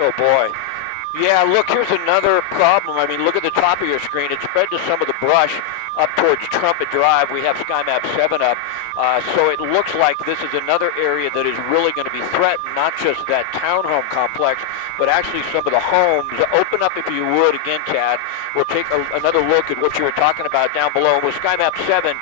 Oh, boy. Yeah, look, here's another problem. I mean, look at the top of your screen. It's spread to some of the brush up towards Trumpet Drive. We have SkyMap 7 up. So it looks like this is another area that is really going to be threatened, not just that townhome complex, but actually some of the homes. Open up, if you would, again, Chad. We'll take another look at what you were talking about down below. With SkyMap 7,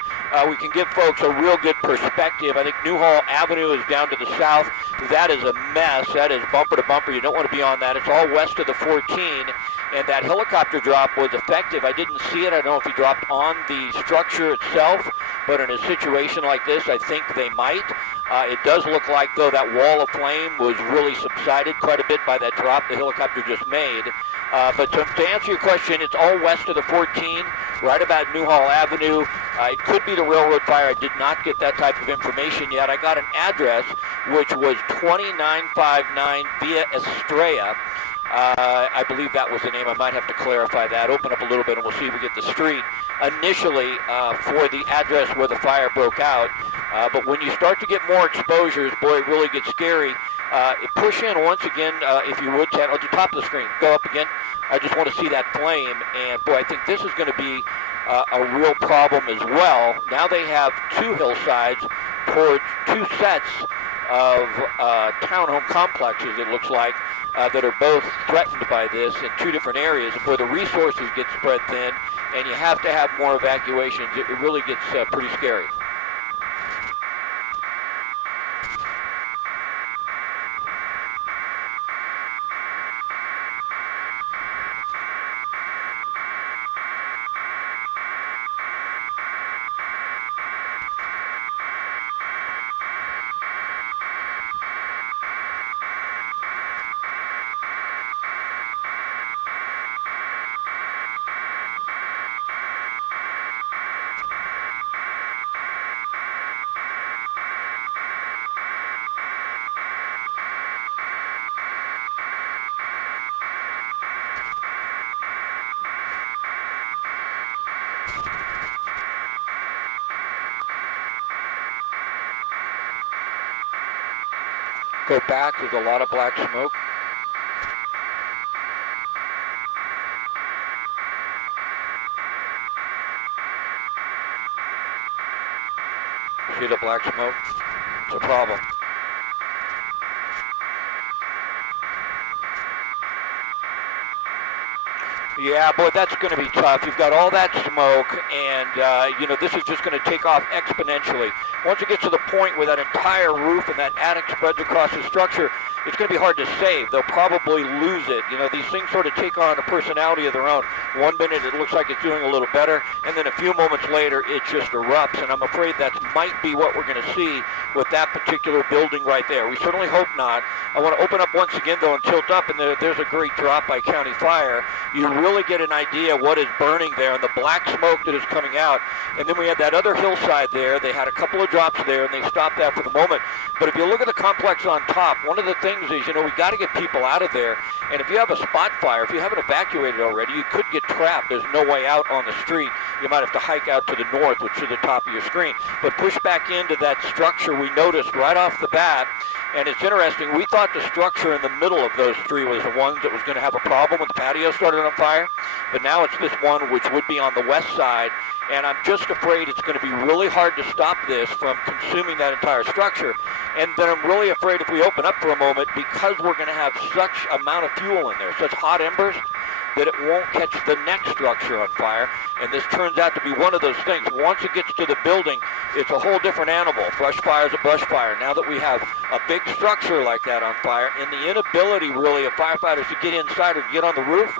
we can give folks a real good perspective. I think Newhall Avenue is down to the south. That is a mess. That is bumper to bumper. You don't want to be on that. It's all west of the 14, and that helicopter drop was effective. I didn't see it. I don't know if he dropped on the structure itself, but in a situation like this, I think they might. It does look like, though, that wall of flame was really subsided quite a bit by that drop the helicopter just made. But to answer your question, it's all west of the 14, right about Newhall Avenue. It could be the railroad fire. I did not get that type of information yet. I got an address, which was 2959 Via Estrella. I believe that was the name. I might have to clarify that. Open up a little bit and we'll see if we get the street initially for the address where the fire broke out. But when you start to get more exposures, boy, it really gets scary. Push in once again, if you would, Chad, on the top of the screen. Go up again. I just want to see that flame. And, boy, I think this is going to be a real problem as well. Now they have two hillsides towards two sets of townhome complexes, it looks like, that are both threatened by this in two different areas where the resources get spread thin and you have to have more evacuations. It really gets pretty scary. Go back, there's a lot of black smoke. See the black smoke? It's a problem. Yeah, boy, that's going to be tough. You've got all that smoke, and, this is just going to take off exponentially. Once it gets to the point where that entire roof and that attic spreads across the structure, it's going to be hard to save. They'll probably lose it. These things sort of take on a personality of their own. One minute it looks like it's doing a little better, and then a few moments later it just erupts, and I'm afraid that might be what we're going to see with that particular building right there. We certainly hope not. I want to open up once again, though, and tilt up, and there's a great drop by County Fire. You really get an idea what is burning there and the black smoke that is coming out. And then we had that other hillside there. They had a couple of drops there, and they stopped that for the moment. But if you look at the complex on top, one of the things is, we got to get people out of there. And if you have a spot fire, if you haven't evacuated already, you could get trapped. There's no way out on the street. You might have to hike out to the north, which is the top of your screen. But push back into that structure we noticed right off the bat. And it's interesting, we thought the structure in the middle of those three was the one that was going to have a problem when the patio started on fire. But now it's this one which would be on the west side. And I'm just afraid it's going to be really hard to stop this from consuming that entire structure. And then I'm really afraid if we open up for a moment, because we're going to have such amount of fuel in there, such hot embers, that it won't catch the next structure on fire. And this turns out to be one of those things. Once it gets to the building, it's a whole different animal. Brush fire is a brush fire. Now that we have a big structure like that on fire, and the inability really of firefighters to get inside or get on the roof,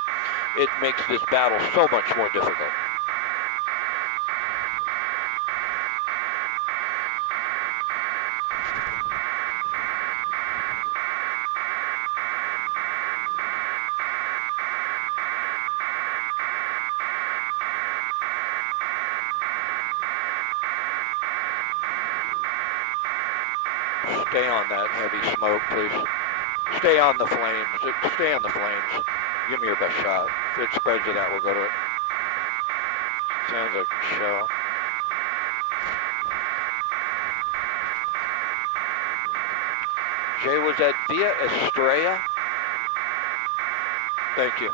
it makes this battle so much more difficult. Stay on that heavy smoke, please. Stay on the flames. Stay on the flames. Give me your best shot. If it spreads to that, we'll go to it. Sounds like a show. Jay, was that Via Estrella? Thank you.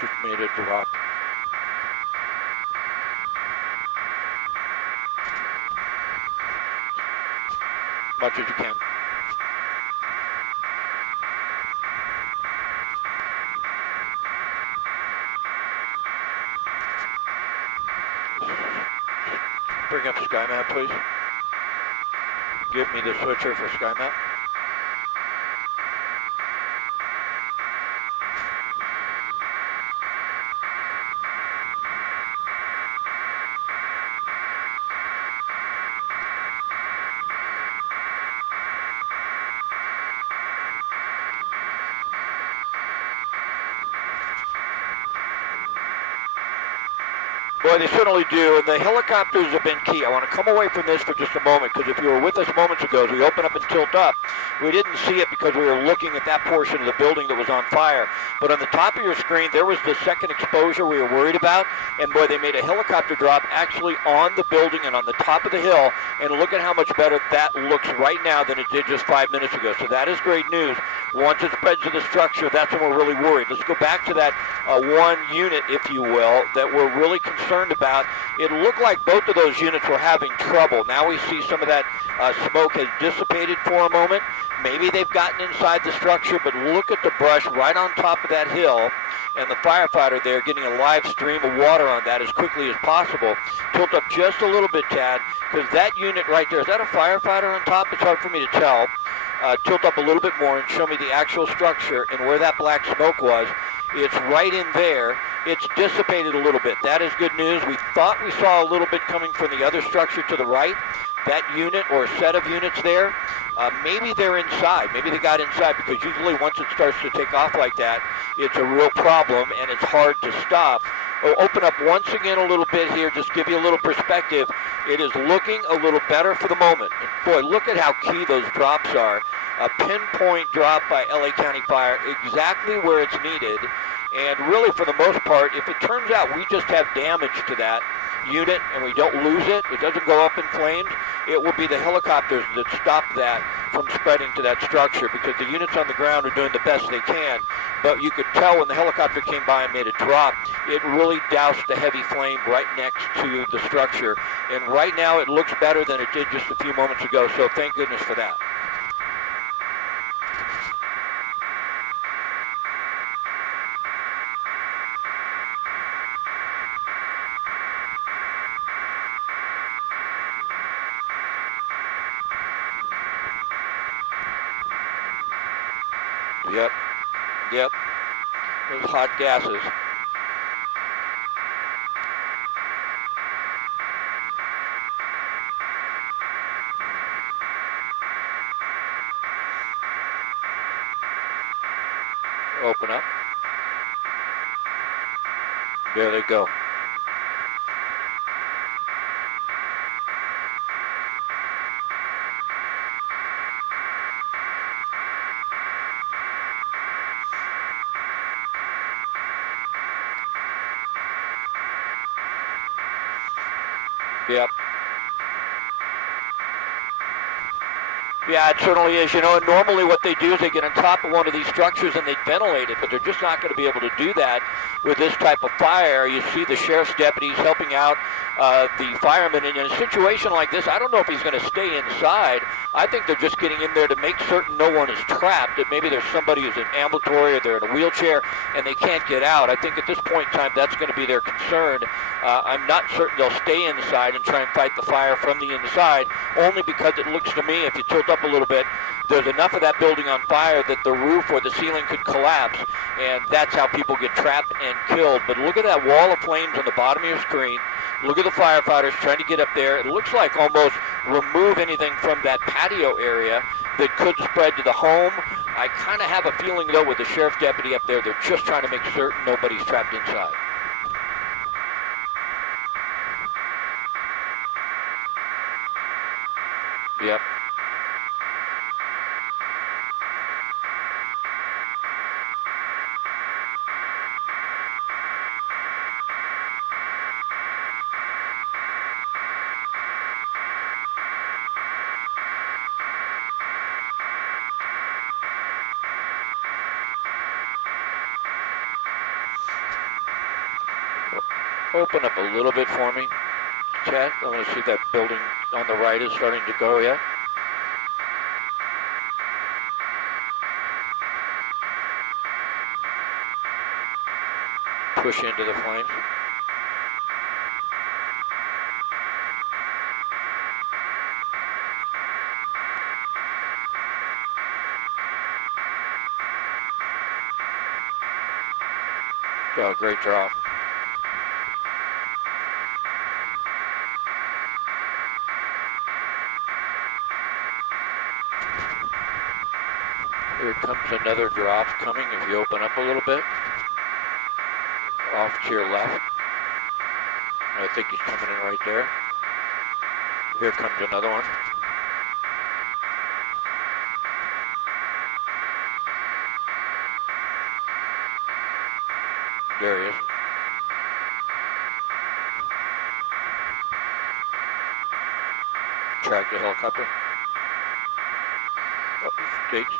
Just made it drop. Much as you can. Bring up SkyMap, please. Give me the switcher for SkyMap. Boy, they certainly do, and the helicopters have been key. I want to come away from this for just a moment, because if you were with us moments ago, as we open up and tilt up, we didn't see it because we were looking at that portion of the building that was on fire. But on the top of your screen, there was the second exposure we were worried about, and boy, they made a helicopter drop actually on the building and on the top of the hill, and look at how much better that looks right now than it did just 5 minutes ago. So that is great news. Once it spreads to the structure, that's when we're really worried. Let's go back to that one unit, if you will, that we're really concerned about. It looked like both of those units were having trouble. Now we see some of that smoke has dissipated for a moment. Maybe they've gotten inside the structure, but look at the brush right on top of that hill, and the firefighter there getting a live stream of water on that as quickly as possible. Tilt up just a little bit, Tad, because that unit right there, is that a firefighter on top? It's hard for me to tell. Tilt up a little bit more and show me the actual structure and where that black smoke was. It's right in there. It's dissipated a little bit. That is good news. We thought we saw a little bit coming from the other structure to the right. That unit or set of units there, maybe they're inside. Maybe they got inside, because usually once it starts to take off like that, it's a real problem and it's hard to stop. We'll open up once again a little bit here, just give you a little perspective. It is looking a little better for the moment. And boy, look at how key those drops are. A pinpoint drop by LA County Fire, exactly where it's needed. And really, for the most part, if it turns out we just have damage to that unit and we don't lose it, it doesn't go up in flames, it will be the helicopters that stop that from spreading to that structure, because the units on the ground are doing the best they can. But you could tell when the helicopter came by and made a drop, it really doused the heavy flame right next to the structure. And right now it looks better than it did just a few moments ago, so thank goodness for that. Yep. Those hot gases. Open up. There they go. Yep. Yeah, it certainly is. You know, and normally what they do is they get on top of one of these structures and they ventilate it, but they're just not going to be able to do that with this type of fire. You see the sheriff's deputies helping out the firemen. And in a situation like this, I don't know if he's going to stay inside. I think they're just getting in there to make certain no one is trapped, that maybe there's somebody who's in ambulatory or they're in a wheelchair and they can't get out. I think at this point in time, that's going to be their concern. I'm not certain they'll stay inside and try and fight the fire from the inside, only because it looks to me, if you tilt up a little bit, there's enough of that building on fire that the roof or the ceiling could collapse, and that's how people get trapped and killed. But look at that wall of flames on the bottom of your screen. Look at the firefighters trying to get up there. It looks like almost remove anything from that patio area that could spread to the home. I kind of have a feeling, though, with the sheriff's deputy up there, they're just trying to make certain nobody's trapped inside. Yep. Open up a little bit for me, Chad. I want to see if that building on the right is starting to go yet. Push into the flames. Oh, great drop. Here comes another drop coming if you open up a little bit. Off to your left. I think he's coming in right there. Here comes another one. There he is. Track the helicopter. Oh, States.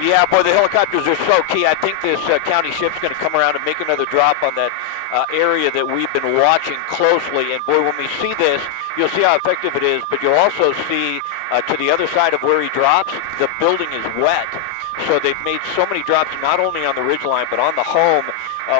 Yeah, boy, the helicopters are so key. I think this county ship's going to come around and make another drop on that area that we've been watching closely. And boy, when we see this, you'll see how effective it is, but you'll also see to the other side of where he drops, the building is wet. So they've made so many drops, not only on the ridgeline, but on the home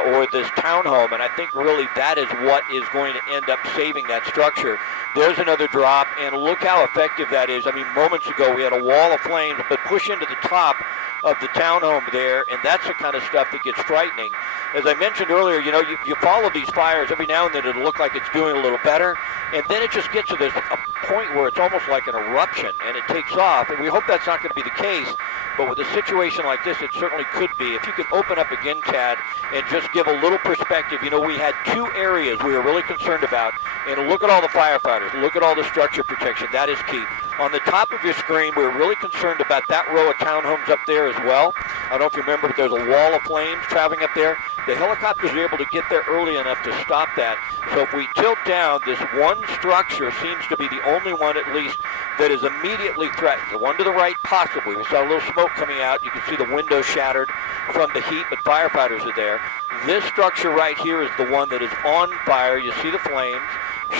or this townhome. And I think really that is what is going to end up saving that structure. There's another drop, and look how effective that is. I mean, moments ago we had a wall of flames, but push into the top of the townhome there, and that's the kind of stuff that gets frightening. As I mentioned earlier, you know, you follow these fires, every now and then it'll look like it's doing a little better, and then it just gets to this a point where it's almost like an eruption, and it takes off, and we hope that's not going to be the case, but with a situation like this, it certainly could be. If you could open up again, Tad, and just give a little perspective. You know, we had two areas we were really concerned about, and look at all the firefighters, look at all the structure protection, that is key. On the top of your screen, we're really concerned about that row of townhomes up there as well. I don't know if you remember, but there's a wall of flames traveling up there. The helicopters are able to get there early enough to stop that. So if we tilt down, this one structure seems to be the only one, at least, that is immediately threatened. The one to the right, possibly. We saw a little smoke coming out. You can see the window shattered from the heat, but firefighters are there. This structure right here is the one that is on fire. You see the flames.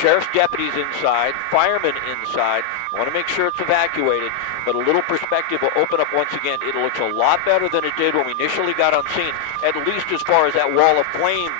Sheriff's deputies inside, firemen inside. I want to make sure it's evacuated, but a little perspective will open up once again. It looks a lot better than it did when we initially got on scene, at least as far as that wall of flames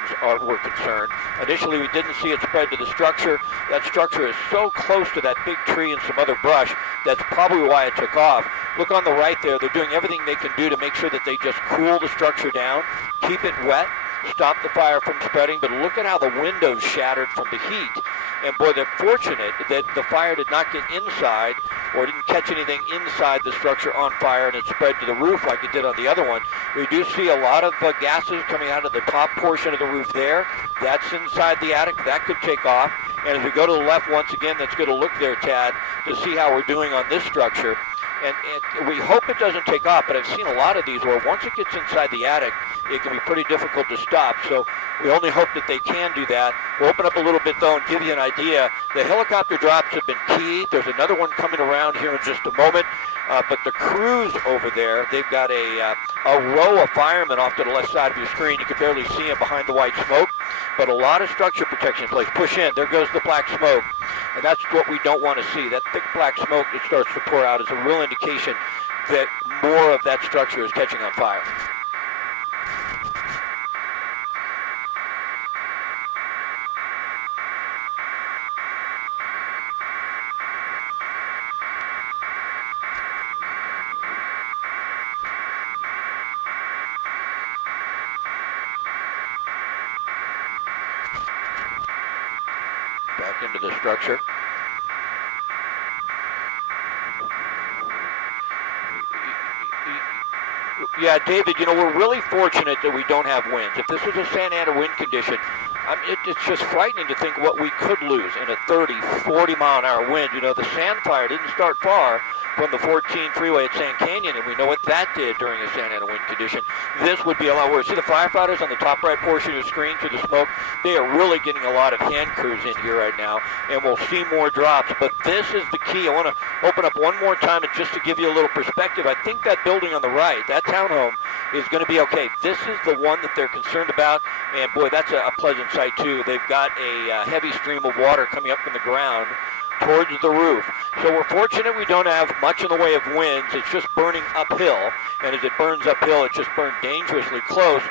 were concerned. Initially, we didn't see it spread to the structure. That structure is so close to that big tree and some other brush, that's probably why it took off. Look on the right there. They're doing everything they can do to make sure that they just cool the structure down, keep it wet, stop the fire from spreading, but look at how the windows shattered from the heat. And boy, they're fortunate that the fire did not get inside or didn't catch anything inside the structure on fire and it spread to the roof like it did on the other one. We do see a lot of gases coming out of the top portion of the roof there. That's inside the attic. That could take off. And as we go to the left once again, that's going to look there, Tad, to see how we're doing on this structure. And we hope it doesn't take off, but I've seen a lot of these where once it gets inside the attic, it can be pretty difficult to stop. So we only hope that they can do that. We'll open up a little bit, though, and give you an idea. The helicopter drops have been key. There's another one coming around here in just a moment. But the crews over there, they've got a row of firemen off to the left side of your screen. You can barely see them behind the white smoke, but a lot of structure protection in place. Push in. There goes the black smoke. And that's what we don't want to see. That thick black smoke that starts to pour out is a real indication that more of that structure is catching on fire. Back into the structure. Yeah, David, we're really fortunate that we don't have winds. If this was a Santa Ana wind condition, it's just frightening to think what we could lose in a 30, 40-mile-an-hour wind. The Sand Fire didn't start far from the 14 freeway at Sand Canyon, and we know what that did during a Santa Ana wind condition. This would be a lot worse. See the firefighters on the top right portion of the screen through the smoke? They are really getting a lot of hand crews in here right now, and we'll see more drops. But this is the key. I want to open up one more time, and just to give you a little perspective, I think that building on the right, that townhome, is going to be okay. This is the one that they're concerned about, and boy, that's a pleasant sight too. They've got a heavy stream of water coming up from the ground towards the roof. So we're fortunate we don't have much in the way of winds. It's just burning uphill, and as it burns uphill, it just burned dangerously close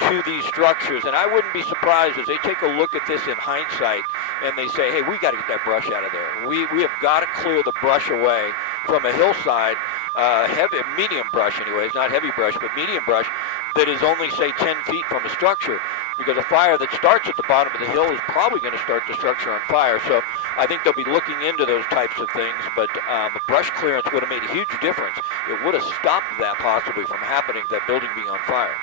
to these structures. And I wouldn't be surprised as they take a look at this in hindsight and they say, hey, we got to get that brush out of there. We have got to clear the brush away from a hillside, medium brush anyways, not heavy brush, but medium brush that is only, say, 10 feet from a structure, because a fire that starts at the bottom of the hill is probably going to start the structure on fire. So I think they'll be looking into those types of things, but a brush clearance would have made a huge difference. It would have stopped that possibly from happening, that building being on fire.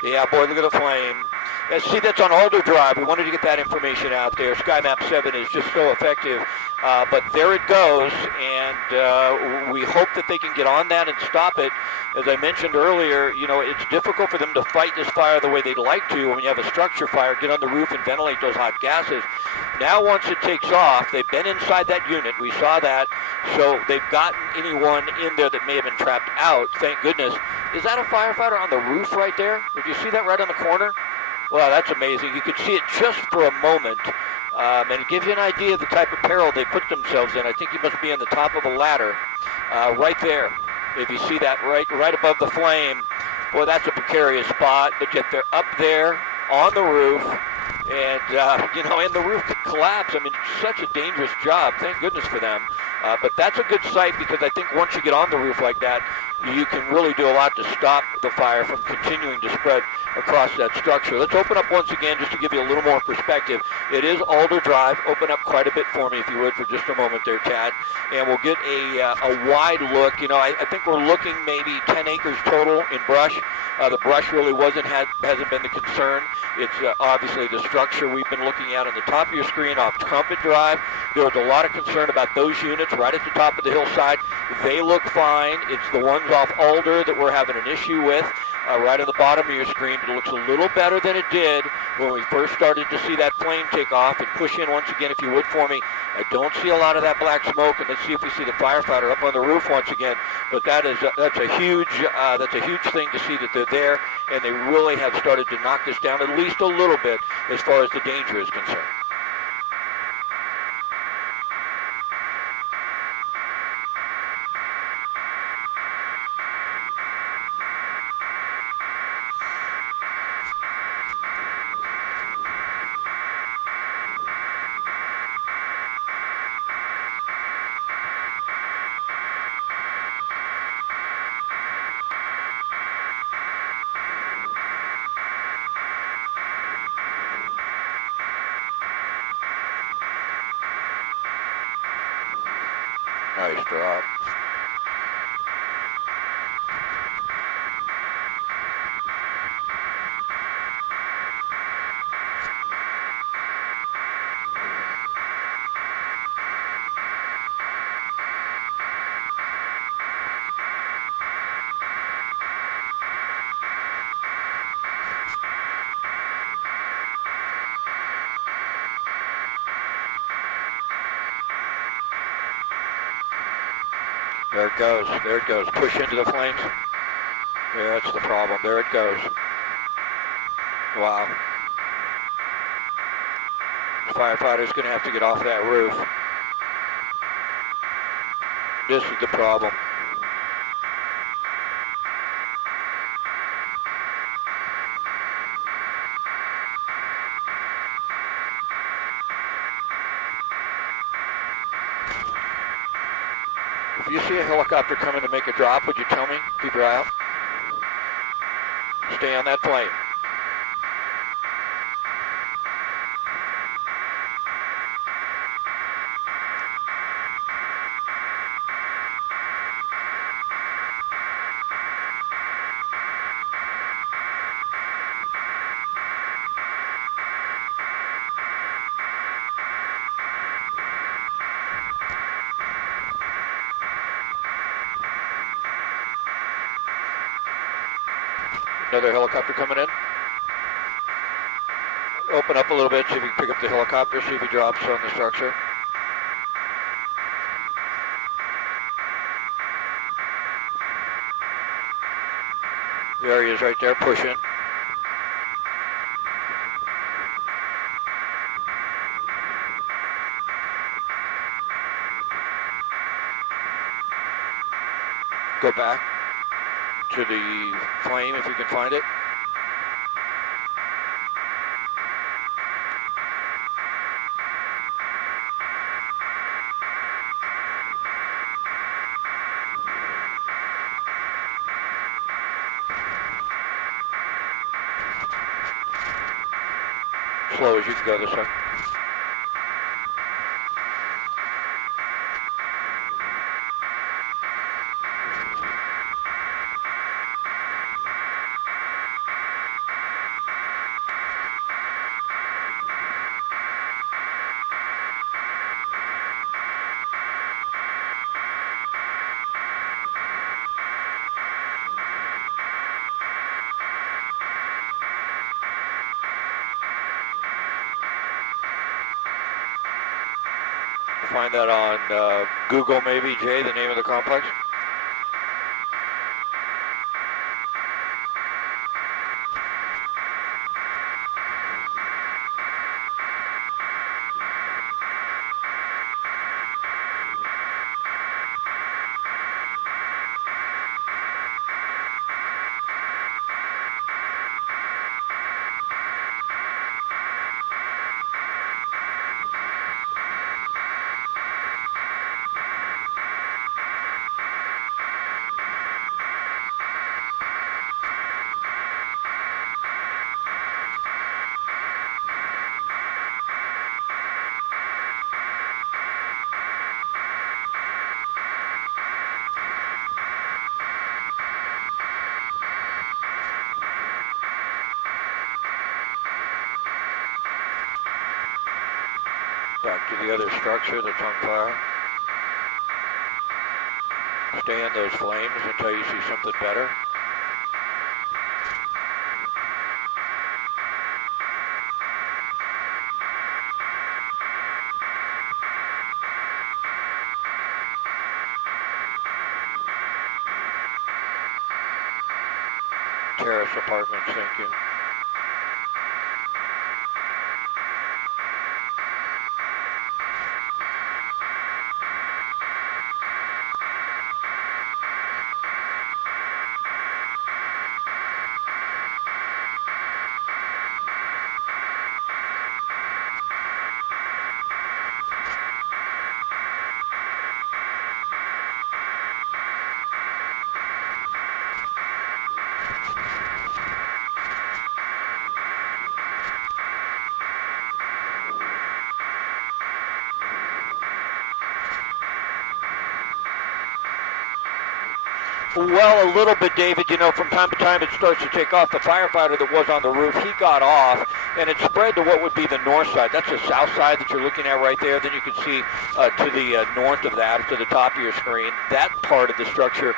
Yeah, boy, look at the flame. See, that's on Alder Drive. We wanted to get that information out there. SkyMap 7 is just so effective. But there it goes, and we hope that they can get on that and stop it. As I mentioned earlier, it's difficult for them to fight this fire the way they'd like to when you have a structure fire, get on the roof and ventilate those hot gases. Now, once it takes off, they've been inside that unit. We saw that. So they've gotten anyone in there that may have been trapped out, thank goodness. Is that a firefighter on the roof right there? Did you see that right on the corner? Well, that's amazing. You could see it just for a moment, and it gives you an idea of the type of peril they put themselves in. I think you must be on the top of a ladder right there. If you see that right above the flame, boy, that's a precarious spot. But yet they're up there on the roof, and and the roof could collapse. I mean, it's such a dangerous job. Thank goodness for them. But that's a good sight, because I think once you get on the roof like that, you can really do a lot to stop the fire from continuing to spread across that structure. Let's open up once again just to give you a little more perspective. It is Alder Drive. Open up quite a bit for me, if you would, for just a moment there, Tad. And we'll get a wide look. I think we're looking maybe 10 acres total in brush. The brush really hasn't been the concern. It's obviously the structure we've been looking at on the top of your screen off Trumpet Drive. There was a lot of concern about those units right at the top of the hillside. They look fine. It's the ones off Alder that we're having an issue with. Right on the bottom of your screen, but it looks a little better than it did when we first started to see that flame take off. And push in once again, if you would, for me. I don't see a lot of that black smoke, and let's see if we see the firefighter up on the roof once again. But that's a huge thing to see that they're there, and they really have started to knock this down at least a little bit as far as the danger is concerned. Nice drop. There it goes. Push into the flames. Yeah, that's the problem. There it goes. Wow. The firefighter's going to have to get off that roof. This is the problem. If you see a helicopter coming to make a drop, would you tell me? Keep your eye out. Stay on that plane. Another helicopter coming in. Open up a little bit, see if we can pick up the helicopter, see if he drops on the structure. There he is right there, pushing. Go back to the flame if you can find it. Slow as you can go this way. Find that on Google maybe, Jay, the name of the complex. Back to the other structure that's on fire. Stay in those flames until you see something better. Terrace apartments, thank you. Well, a little bit, David. You know, from time to time it starts to take off. The firefighter that was on the roof, he got off, and it spread to what would be the north side. That's the south side that you're looking at right there. Then you can see to the north of that, to the top of your screen, that part of the structure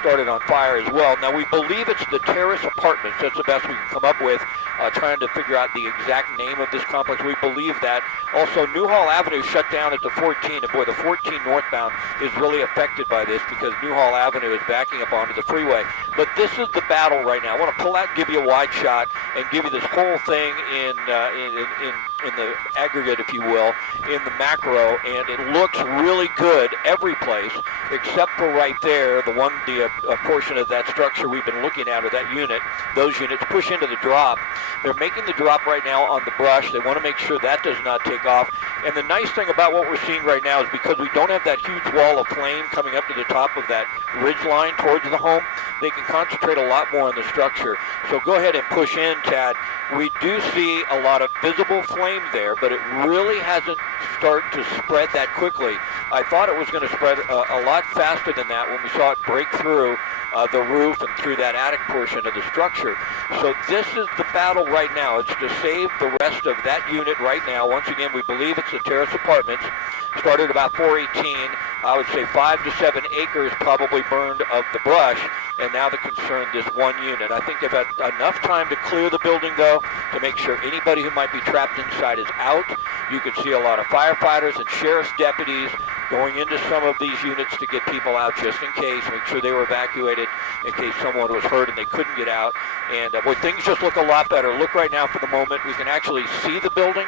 started on fire as well. Now, we believe it's the terrace apartments. That's the best we can come up with, trying to figure out the exact name of this complex. We believe that. Also, Newhall Avenue shut down at the 14, and boy, the 14 northbound is really affected by this because Newhall Avenue is backing up onto the freeway. But this is the battle right now. I want to pull out, give you a wide shot, and give you this whole thing in the aggregate, if you will, in the macro, and it looks really good every place except for right there, the portion of that structure we've been looking at, or that unit. Those units push into the drop. They're making the drop right now on the brush. They want to make sure that does not take off. And the nice thing about what we're seeing right now is because we don't have that huge wall of flame coming up to the top of that ridge line towards the home, they can concentrate a lot more on the structure. So go ahead and push in, Tad. We do see a lot of visible flame there, but it really hasn't started to spread that quickly. I thought it was going to spread a lot faster than that when we saw it break through the roof and through that attic portion of the structure. So this is the battle right now. It's to save the rest of that unit right now. Once again, we believe it's the terrace apartments. Started about 418. I would say 5 to 7 acres probably burned of the brush, and now the concern, this one unit. I think they've had enough time to clear the building, though, to make sure anybody who might be trapped inside is out. You can see a lot of firefighters and sheriff's deputies going into some of these units to get people out just in case, make sure they were evacuated in case someone was hurt and they couldn't get out. And boy, things just look a lot better. Look right now for the moment. We can actually see the building,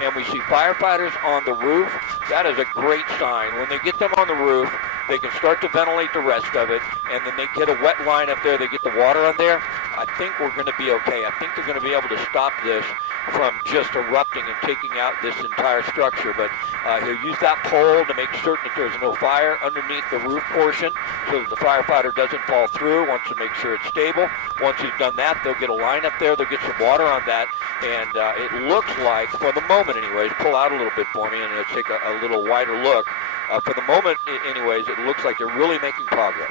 and we see firefighters on the roof. That is a great sign. When they get them on the roof, they can start to ventilate the rest of it, and then they get a wet line up there, they get the water on there. I think we're going to be okay. I think they're going to be able to stop this from just erupting and taking out this entire structure. But he'll use that pole to make certain that there's no fire underneath the roof portion so that the firefighter doesn't fall through, wants to make sure it's stable. Once he's done that, they'll get a line up there, they'll get some water on that, and it looks like, for the moment anyways, pull out a little bit for me and it'll take a little wider look. For the moment anyways, it looks like they're really making progress.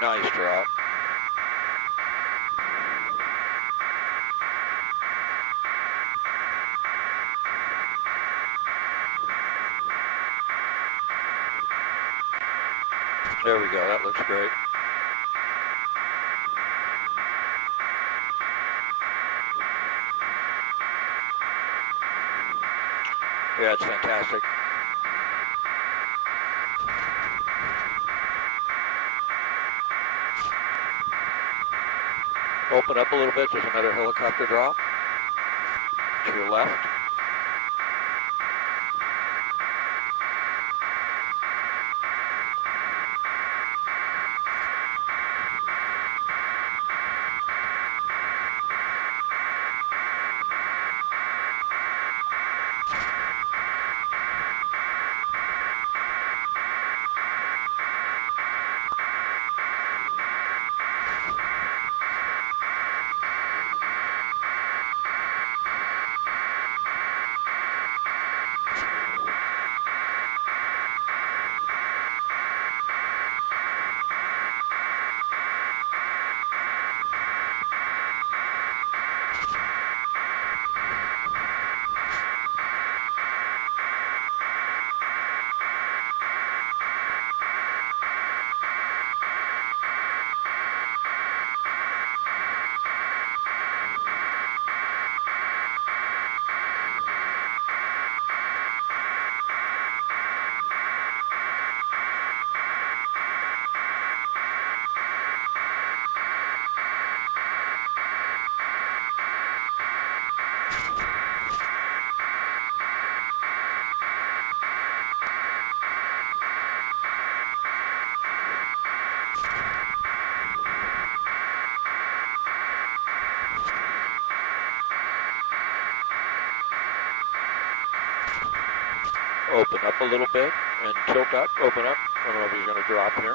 Nice drop. There we go. That looks great. Yeah, it's fantastic. Open up a little bit. There's another helicopter drop to your left. Open up a little bit and tilt up, open up. I don't know if he's going to drop here.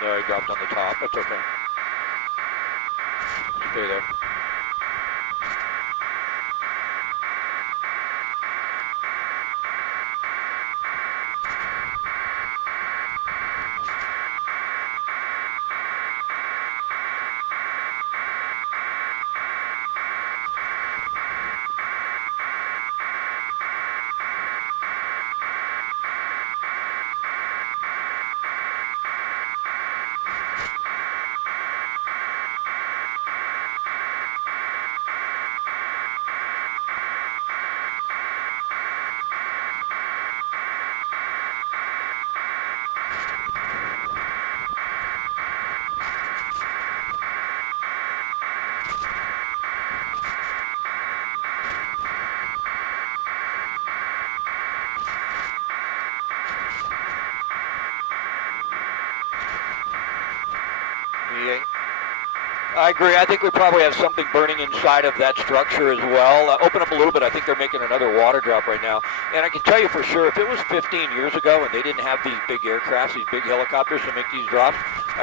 No, he dropped on the top. That's okay. Stay there. Yeah. I agree. I think we probably have something burning inside of that structure as well. Open up a little bit. I think they're making another water drop right now. And I can tell you for sure, if it was 15 years ago and they didn't have these big aircrafts, these big helicopters to make these drops,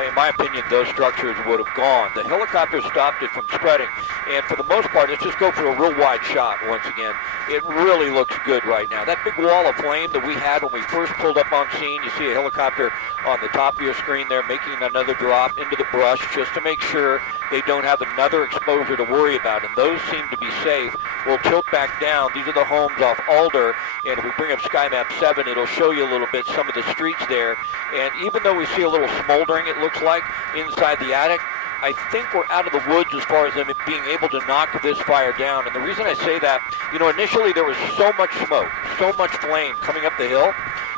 in my opinion, those structures would have gone. The helicopters stopped it from spreading. And for the most part, let's just go for a real wide shot once again. It really looks good right now. That big wall of flame that we had when we first pulled up on scene, you see a helicopter on the top of your screen there making another drop into the brush just to make sure they don't have another exposure to worry about, and those seem to be safe. We'll tilt back down. These are the homes off Alder, and if we bring up Sky Map 7, it'll show you a little bit some of the streets there. And even though we see a little smoldering, it looks like, inside the attic, I think we're out of the woods as far as them being able to knock this fire down. And the reason I say that, initially there was so much smoke, so much flame coming up the hill,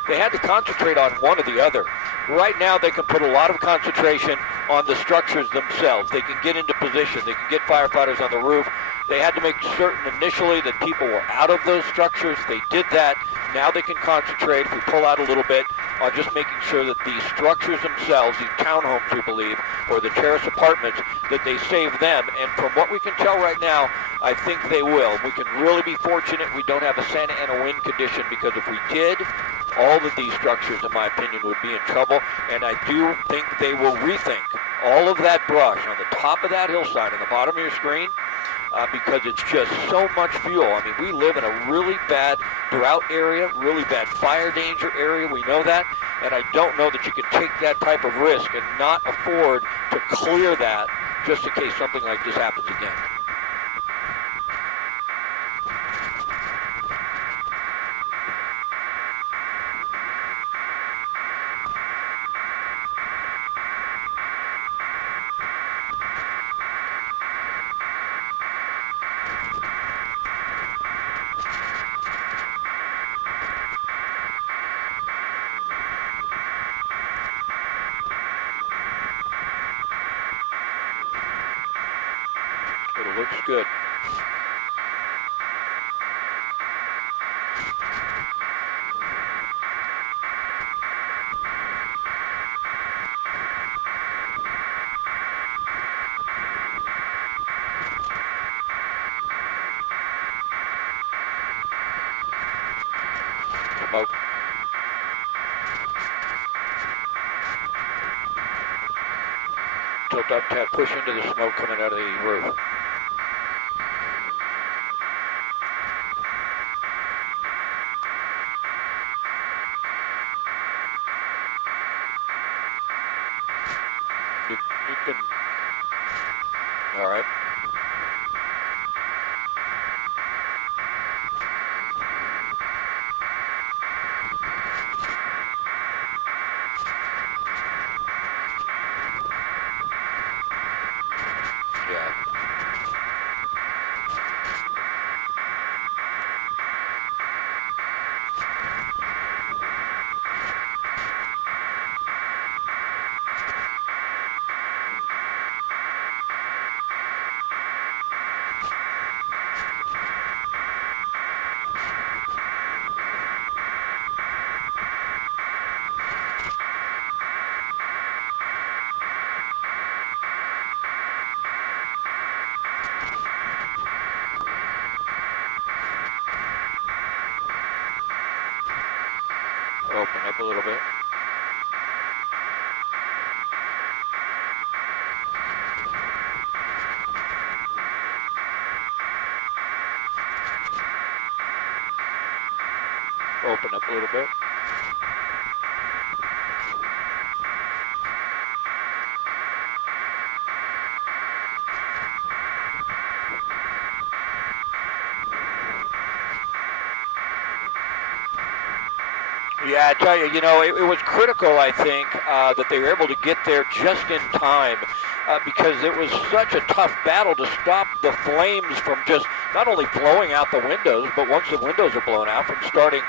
they had to concentrate on one or the other. Right now they can put a lot of concentration on the structures themselves. They can get into position. They can get firefighters on the roof. They had to make certain initially that people were out of those structures. They did that. Now they can concentrate, if we pull out a little bit, on just making sure that these structures themselves, these townhomes we believe, or the terrace apartments, that they save them. And from what we can tell right now, I think they will. We can really be fortunate we don't have a Santa Ana wind condition, because if we did, all of these structures, in my opinion, would be in trouble. And I do think they will rethink all of that brush on the top of that hillside, on the bottom of your screen, because it's just so much fuel. I mean, we live in a really bad drought area, really bad fire danger area. We know that. And I don't know that you can take that type of risk and not afford to clear that just in case something like this happens again. It looks good. Smoke. Tilt up, tap, push into the smoke coming out of the roof. You can, all right. Yeah. Open up a little bit. Open up a little bit. Yeah, I tell you, it was critical, I think, that they were able to get there just in time, because it was such a tough battle to stop the flames from just not only blowing out the windows, but once the windows are blown out, from starting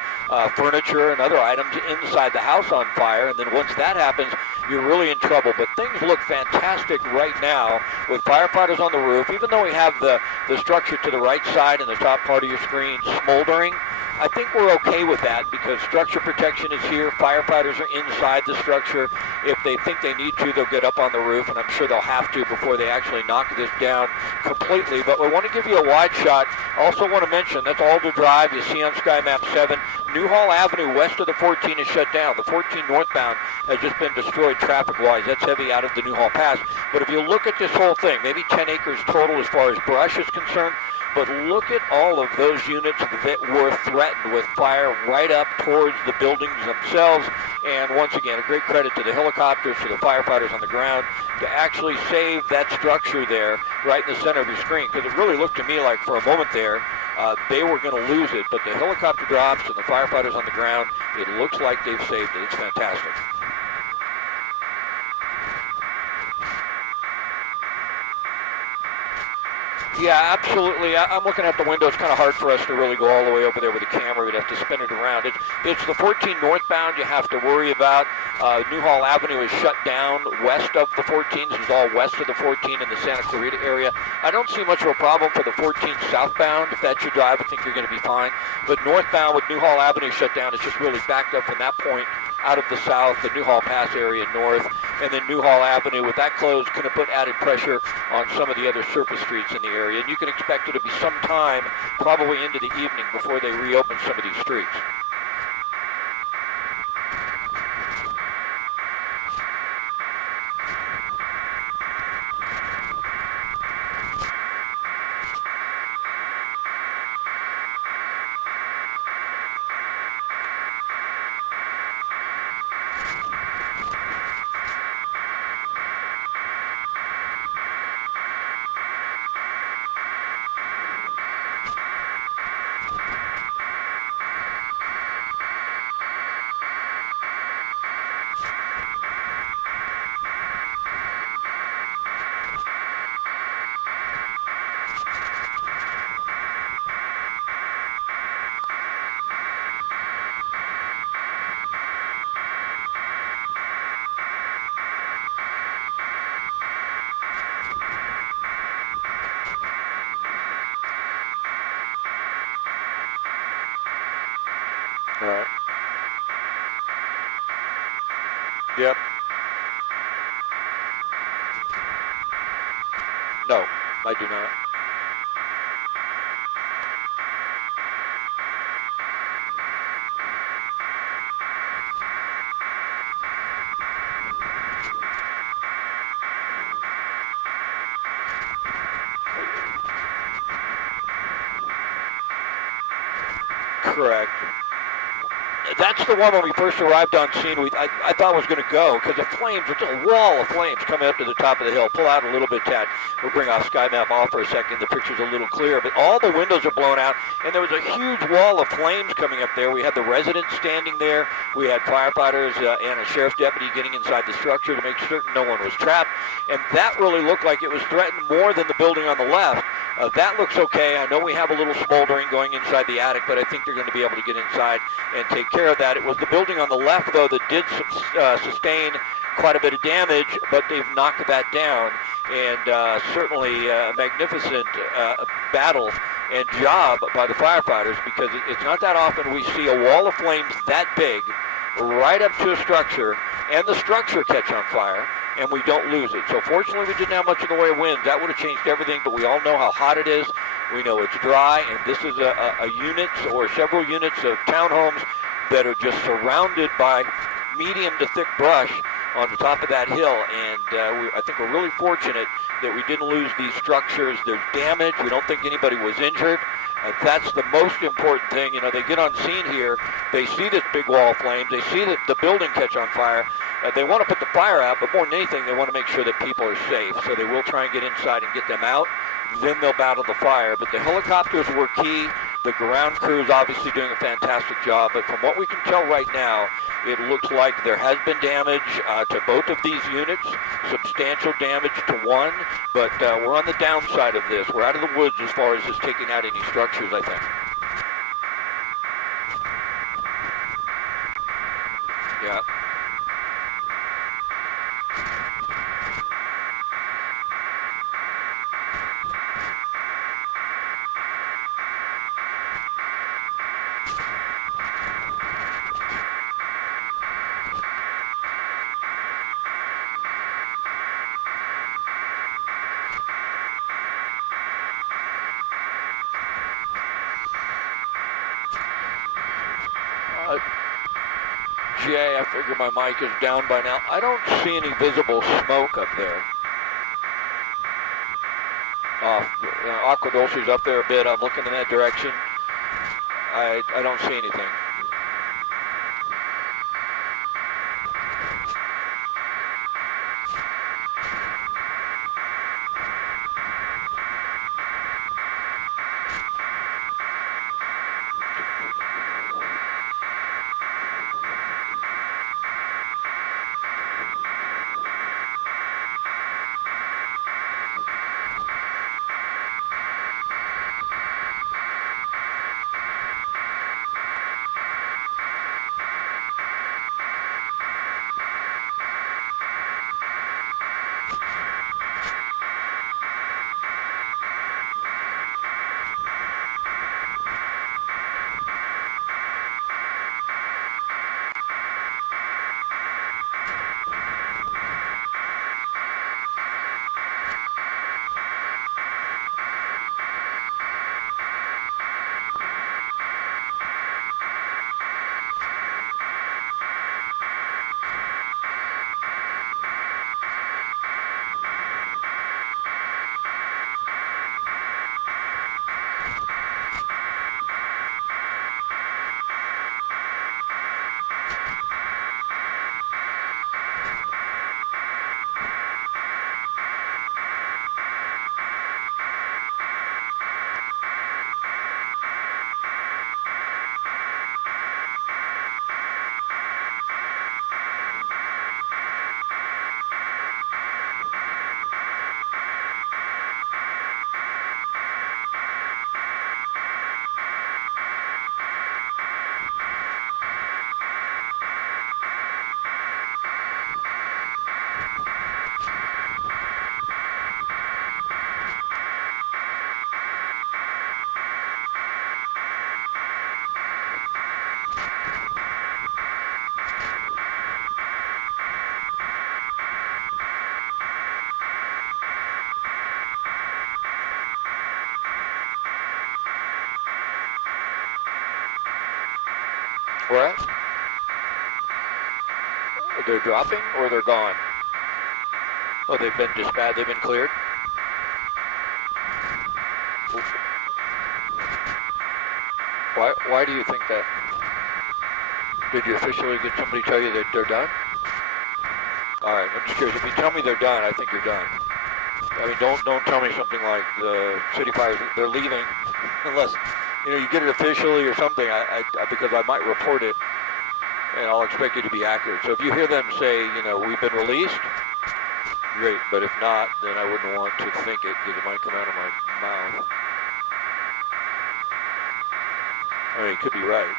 furniture and other items inside the house on fire. And then once that happens, you're really in trouble. But things look fantastic right now with firefighters on the roof. Even though we have the structure to the right side and the top part of your screen smoldering, I think we're okay with that because structure protection is here. Firefighters are inside the structure. If they think they need to, they'll get up on the roof, and I'm sure they'll have to before they actually knock this down completely. But we want to give you a wide shot. Also want to mention, that's Alder Drive you see on Sky Map 7. Newhall Avenue west of the 14 is shut down. The 14 northbound has just been destroyed traffic-wise. That's heavy out of the Newhall Pass. But if you look at this whole thing, maybe 10 acres total as far as brush is concerned, but look at all of those units that were threatened with fire right up towards the buildings themselves. And once again, a great credit to the helicopters, to the firefighters on the ground, to actually save that structure there right in the center of your screen. Because it really looked to me like for a moment there, they were going to lose it. But the helicopter drops and the firefighters on the ground, it looks like they've saved it. It's fantastic. Yeah, absolutely. I'm looking at the window. It's kind of hard for us to really go all the way over there with the camera. We'd have to spin it around. It's the 14 northbound you have to worry about. Newhall Avenue is shut down west of the 14. This is all west of the 14 in the Santa Clarita area. I don't see much of a problem for the 14 southbound. If that's your drive, I think you're going to be fine. But northbound with Newhall Avenue shut down, it's just really backed up from that point out of the south, the Newhall Pass area north, and then Newhall Avenue with that closed going to put added pressure on some of the other surface streets in the area. And you can expect it to be some time, probably into the evening, before they reopen some of these streets. All right. Yep. No, I do not. Correct. That's the one when we first arrived on scene I thought was going to go because the flames, it's a wall of flames coming up to the top of the hill. Pull out a little bit, Tad. We'll bring our sky map off for a second. The picture's a little clearer, but all the windows are blown out, and there was a huge wall of flames coming up there. We had the residents standing there. We had firefighters and a sheriff's deputy getting inside the structure to make certain no one was trapped, and that really looked like it was threatened more than the building on the left. That looks okay. I know we have a little smoldering going inside the attic, but I think they're going to be able to get inside and take care of that. It was the building on the left, though, that did sustain quite a bit of damage, but they've knocked that down. And certainly a magnificent battle and job by the firefighters, because it's not that often we see a wall of flames that big right up to a structure and the structure catch on fire, and we don't lose it. So fortunately, we didn't have much in the way of wind. That would have changed everything, but we all know how hot it is. We know it's dry, and this is a unit or several units of townhomes that are just surrounded by medium to thick brush on the top of that hill, and I think we're really fortunate that we didn't lose these structures. There's damage. We don't think anybody was injured. That's the most important thing. You know, they get on scene here, they see this big wall of flames, they see that the building catch on fire. They want to put the fire out, but more than anything, they want to make sure that people are safe. So they will try and get inside and get them out. Then they'll battle the fire. But the helicopters were key. The ground crew is obviously doing a fantastic job. But from what we can tell right now, it looks like there has been damage to both of these units, substantial damage to one. But we're on the downside of this. We're out of the woods as far as just taking out any structures, I think. Yeah. Jay, I figure my mic is down by now. I don't see any visible smoke up there. Aqua Dulce's up there a bit. I'm looking in that direction. I don't see anything. What? They're dropping or they're gone? Oh, they've been dispatched. They've been cleared? Why do you think that? Did you officially get somebody tell you that they're done? All right, I'm just curious. If you tell me they're done, I think you're done. I mean, don't tell me something like the city fires, they're leaving, unless, you get it officially or something, because I might report it, and I'll expect it to be accurate. So if you hear them say, we've been released, great, but if not, then I wouldn't want to think it, because it might come out of my mouth. I mean, it could be right.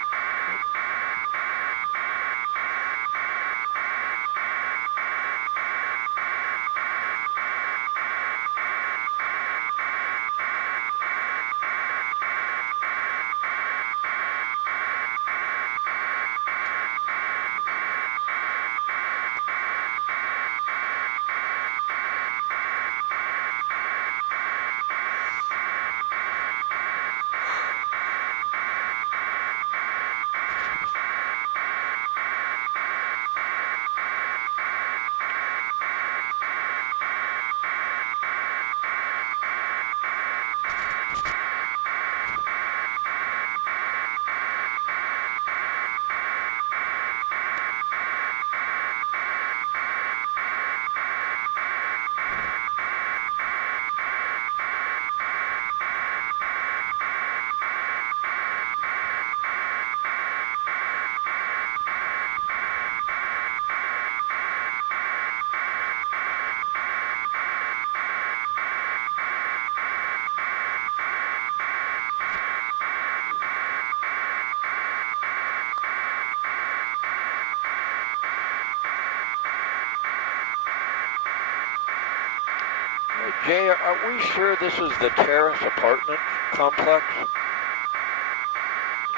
Jay, are we sure this is the terrace apartment complex?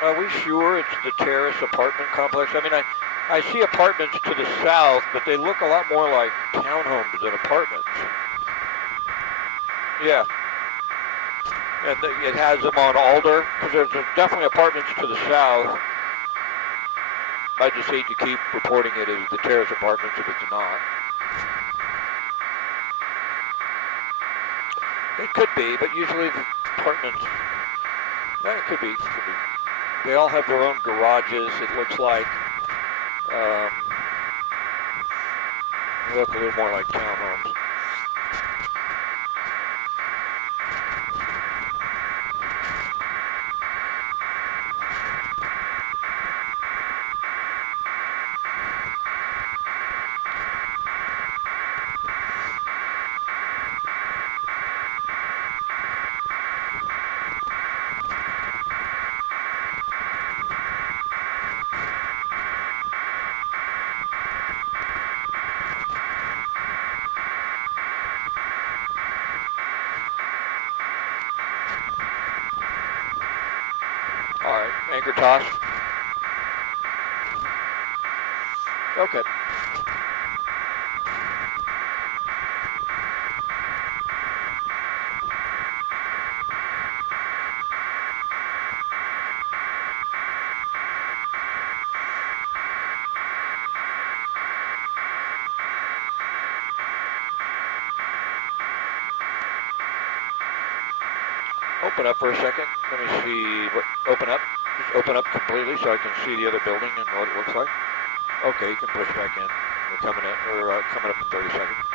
Are we sure it's the terrace apartment complex? I mean, I see apartments to the south, but they look a lot more like townhomes than apartments. Yeah. And it has them on Alder, because there's definitely apartments to the south. I just hate to keep reporting it as the terrace apartments if it's not. It could be, but usually the apartments, it could be. They all have their own garages, it looks like. They look a little more like townhomes. All right, anchor toss. Okay. Open up for a second. Let me see. Open up. Just open up completely so I can see the other building and what it looks like. Okay, you can push back in. We're coming in. We're coming up in 30 seconds.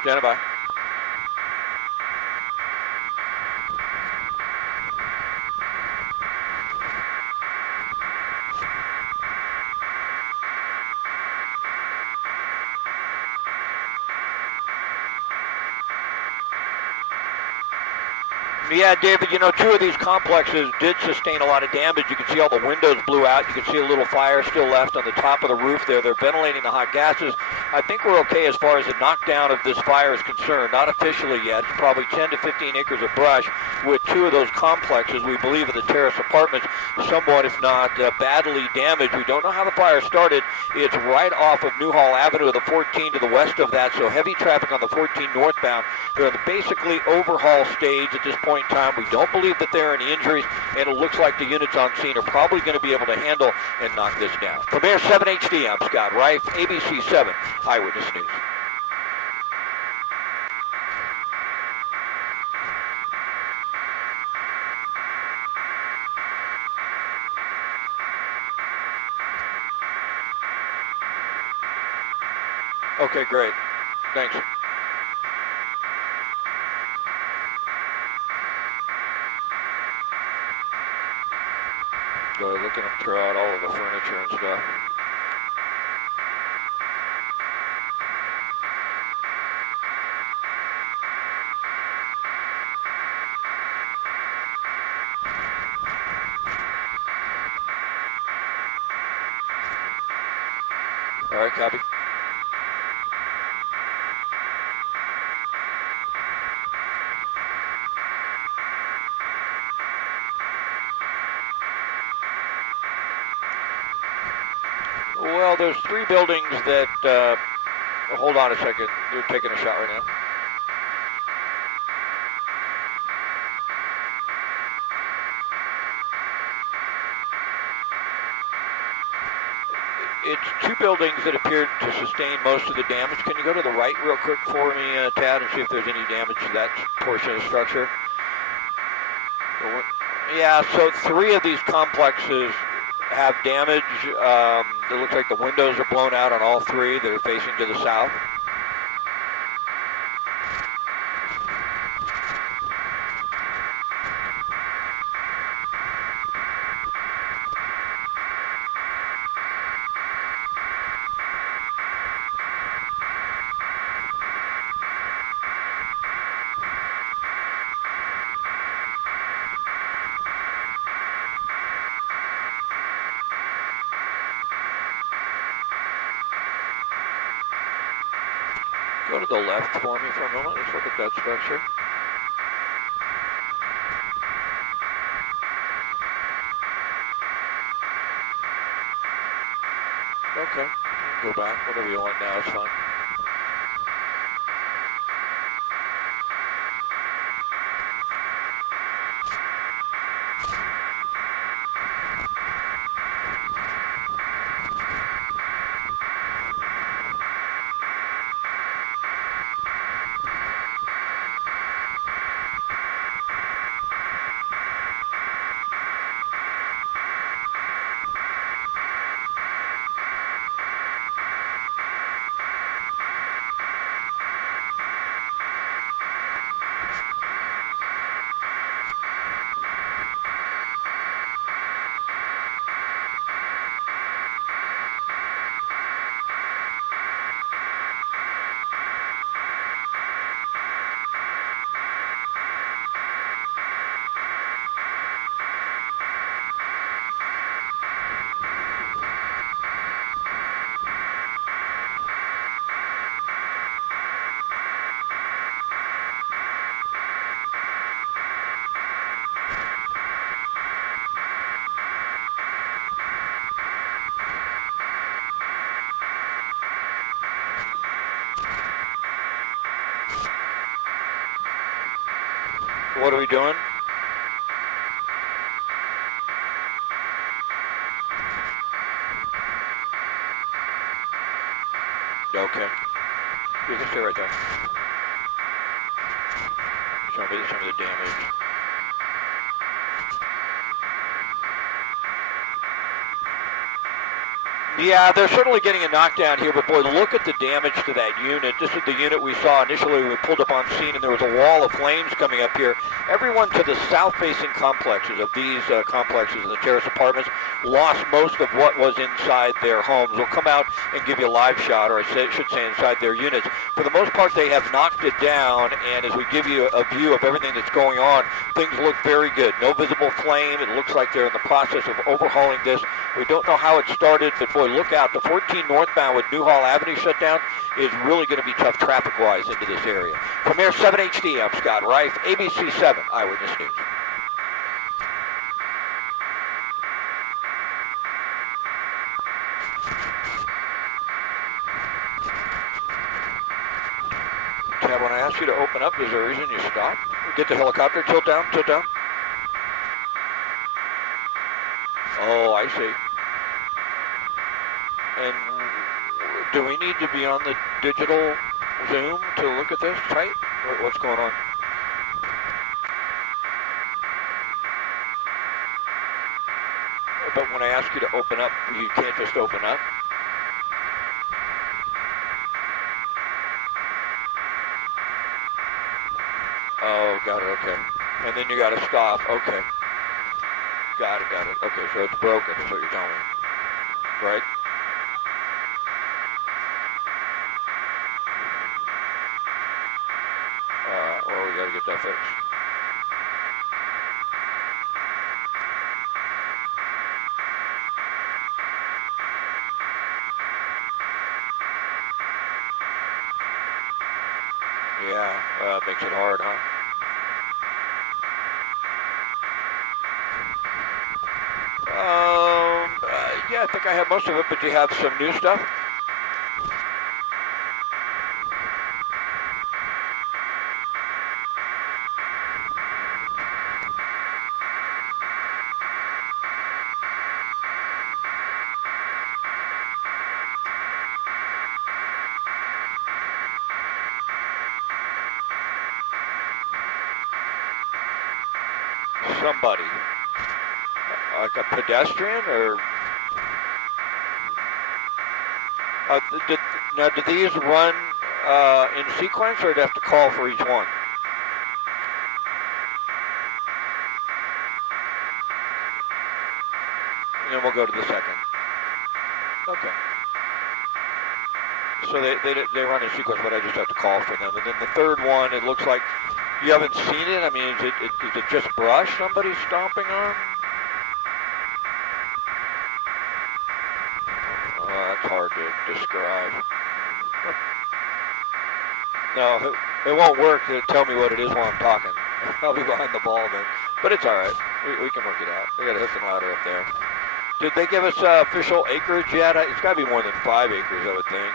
Stand by. Yeah, David, you know, two of these complexes did sustain a lot of damage. You can see all the windows blew out. You can see a little fire still left on the top of the roof there. They're ventilating the hot gases. I think we're okay as far as the knockdown of this fire is concerned. Not officially yet. It's probably 10 to 15 acres of brush with two of those complexes, we believe, of the terrace apartments, somewhat, if not badly damaged. We don't know how the fire started. It's right off of Newhall Avenue of the 14 to the west of that, so heavy traffic on the 14 northbound. They're in the basically overhaul stage at this point in time. We don't believe that there are any injuries, and it looks like the units on scene are probably going to be able to handle and knock this down. From Air 7 HD, I'm Scott Reif, ABC 7 Eyewitness News. Okay, great. Thanks. Go look at them throw out all of the furniture and stuff. All right, copy. Well, there's three buildings that, hold on a second, they're taking a shot right now. It's two buildings that appeared to sustain most of the damage. Can you go to the right real quick for me, Tad, and see if there's any damage to that portion of the structure? Yeah, so three of these complexes have damage. It looks like the windows are blown out on all three that are facing to the south. Go to the left for me for a moment. Let's look at that structure. Okay. You can go back. Whatever you want now. It's fine. What are we doing? Okay. You can stay right there. Show me the damage. Yeah, they're certainly getting a knockdown here, but boy, look at the damage to that unit. This is the unit we saw initially when we pulled up on scene, and there was a wall of flames coming up here. Everyone to the south-facing complexes of these complexes in the terrace apartments lost most of what was inside their homes. We'll come out and give you a live shot, or I should say inside their units. For the most part, they have knocked it down, and as we give you a view of everything that's going on, things look very good. No visible flame. It looks like they're in the process of overhauling this. We don't know how it started, but boy, look out. The 14 northbound with Newhall Avenue shut down is really going to be tough traffic-wise into this area. From Air 7 HD, I'm Scott Reif, ABC 7 Eyewitness News. Tab, when I ask you to open up, is there a reason you stop? Get the helicopter, tilt down, tilt down. Oh, I see. And do we need to be on the digital zoom to look at this tight? What's going on? But when I ask you to open up, you can't just open up? Oh, got it, okay. And then you got to stop, okay. Got it. Okay, so it's broken is what you're telling me, right? Well, we got to get that fixed. Yeah, makes it hard, huh? Yeah, I think I have most of it, but do you have some new stuff? Somebody. Like a pedestrian, or... Now, do these run in sequence, or do you have to call for each one? And then we'll go to the second. Okay. So they run in sequence, but I just have to call for them. And then the third one, it looks like you haven't seen it. I mean, is it just brush somebody's stomping on? That's hard to describe. No, it won't work to tell me what it is while I'm talking. I'll be behind the ball then. But it's all right. We can work it out. We got a hook and ladder up there. Did they give us official acreage yet? It's got to be more than 5 acres, I would think.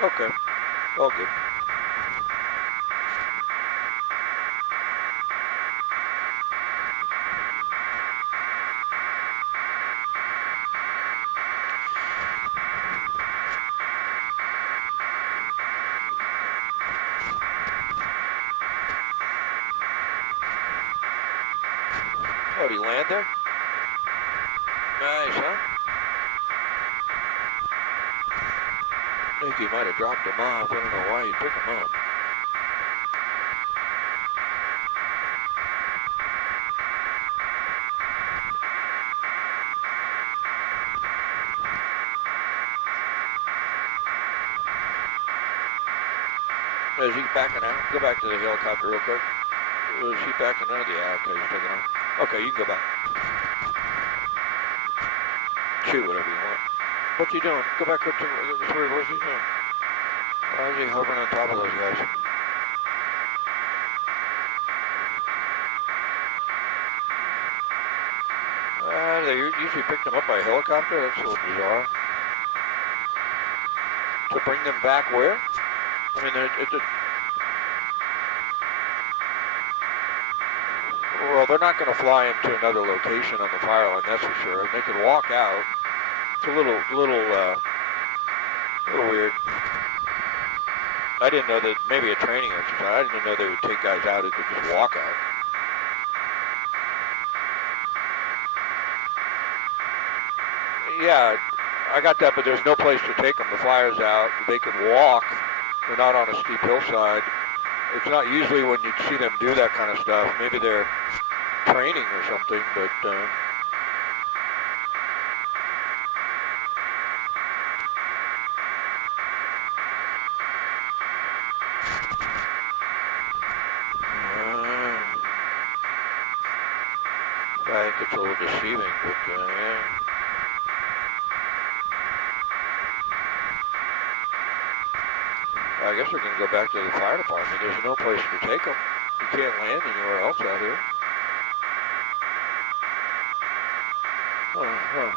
Okay. All good. Oh, did he land there? Nice, huh? I think he might have dropped him off. I don't know why he took him up. Is he backing out? Go back to the helicopter real quick. Is he backing out? Yeah, okay, he's taking off. Okay, you can go back. Shoot whatever you want. What's he doing? Go back up to the word. What's he doing? Why is he hovering on top of those guys? They usually picked them up by a helicopter. That's a little bizarre. To bring them back where? I mean, well, they're not going to fly into another location on the fire line, that's for sure. And they could walk out. It's a little weird. I didn't know that, maybe a training exercise. I didn't know they would take guys out who could just walk out. Yeah, I got that, but there's no place to take them. The fire's out. They could walk. They're not on a steep hillside. It's not usually when you see them do that kind of stuff. Maybe they're training or something, but I think it's a little deceiving, but yeah. I guess we're going to go back to the fire department. There's no place to take them. You can't land anywhere else out here. Oh.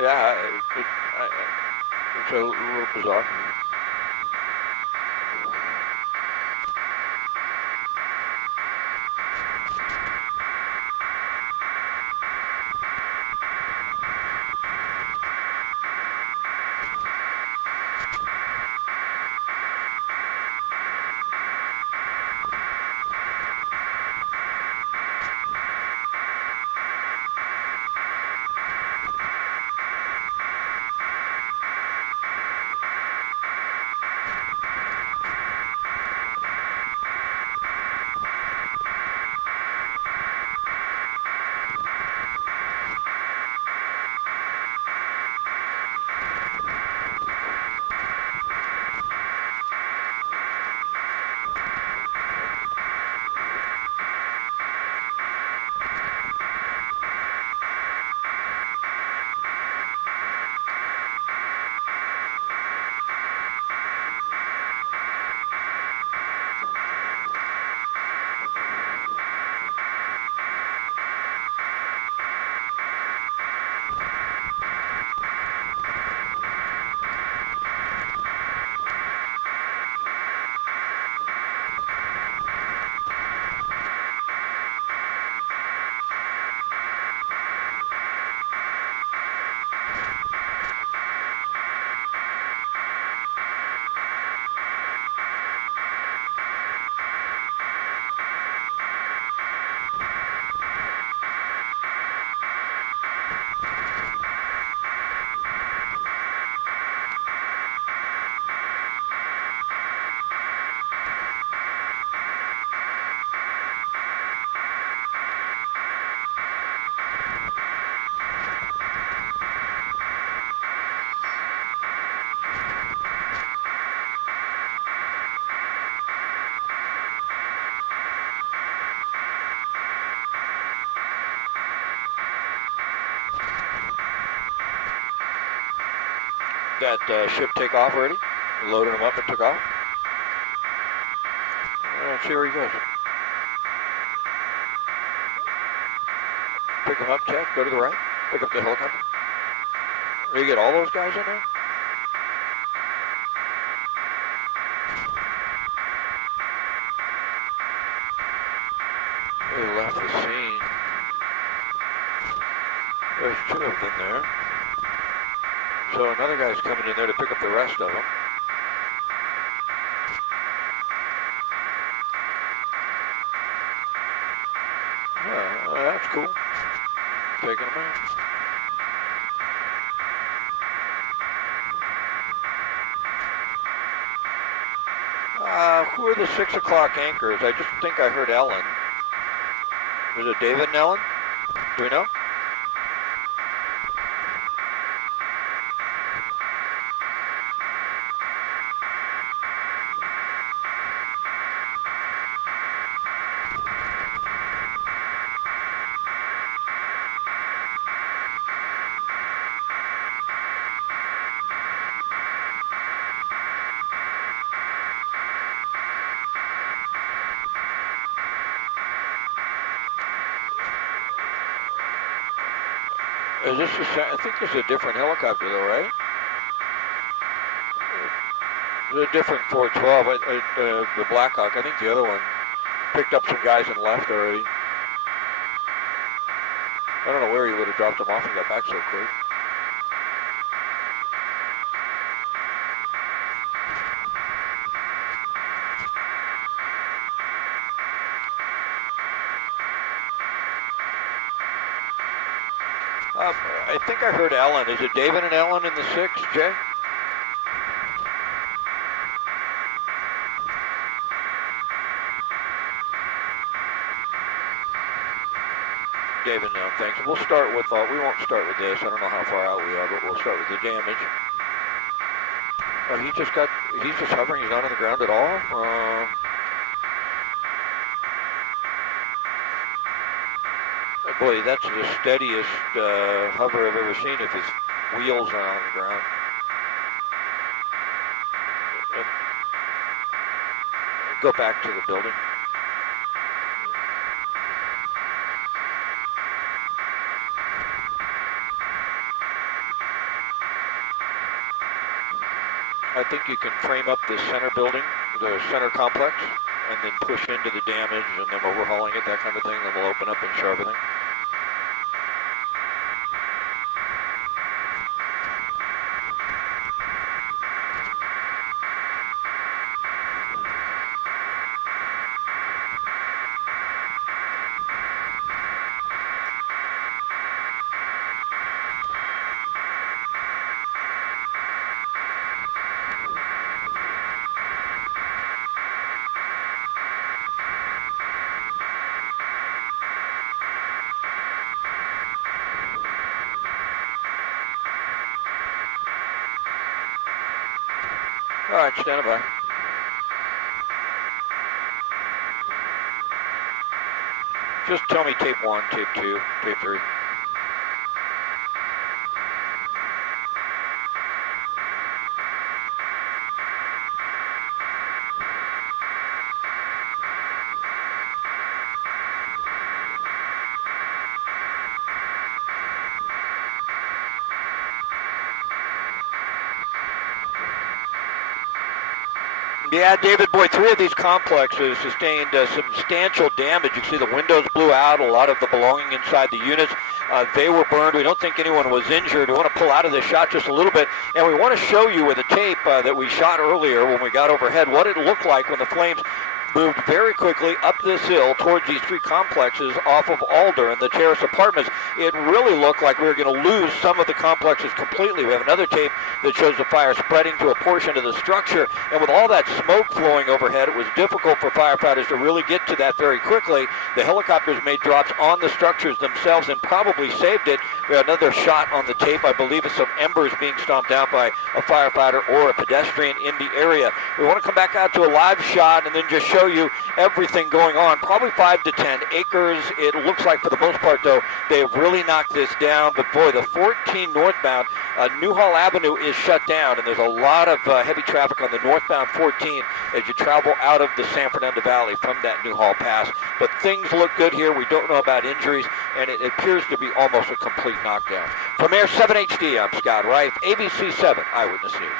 Yeah, it's a little bizarre. that ship take off already? We loaded him up and took off? Let's see where he goes. Pick him up, check, go to the right, pick up the helicopter. Did you get all those guys in there? They left the scene. There's 2 of them there. So another guy's coming in there to pick up the rest of them. Oh, that's cool. Taking them out. Who are the 6 o'clock anchors? I just think I heard Ellen. Was it David and Ellen? Do we know? Is this I think this is a different helicopter though, right? It's a different 412. The Blackhawk, I think the other one picked up some guys and left already. I don't know where he would have dropped them off and got back so quick. I think I heard Ellen. Is it David and Ellen in the 6, Jay? David, no, thanks. We'll start with, we won't start with this. I don't know how far out we are, but we'll start with the damage. Oh, he's just hovering. He's not on the ground at all? Boy, that's the steadiest hover I've ever seen if his wheels are on the ground. Go back to the building. I think you can frame up the center building, the center complex, and then push into the damage and then overhauling it, that kind of thing. Then we'll open up and show everything. All right, stand by. Just tell me tape 1, tape 2, tape 3. Yeah, David, boy, 3 of these complexes sustained substantial damage. You can see the windows blew out, a lot of the belonging inside the units. They were burned. We don't think anyone was injured. We want to pull out of this shot just a little bit, and we want to show you with a tape that we shot earlier when we got overhead what it looked like when the flames moved very quickly up this hill towards these 3 complexes off of Alder and the terrace apartments. It really looked like we were going to lose some of the complexes completely. We have another tape that shows the fire spreading to a portion of the structure, and with all that smoke flowing overhead, it was difficult for firefighters to really get to that very quickly. The helicopters made drops on the structures themselves and probably saved it. We have another shot on the tape. I believe it's some embers being stomped out by a firefighter or a pedestrian in the area. We want to come back out to a live shot and then just show you everything going on. Probably 5 to 10 acres. It looks like for the most part, though, they have really knocked this down. But boy, the 14 northbound, Newhall Avenue is shut down, and there's a lot of heavy traffic on the northbound 14 as you travel out of the San Fernando Valley from that Newhall Pass. But things look good here. We don't know about injuries, and it appears to be almost a complete knockdown. From Air 7 HD, I'm Scott Reif, ABC 7 Eyewitness News.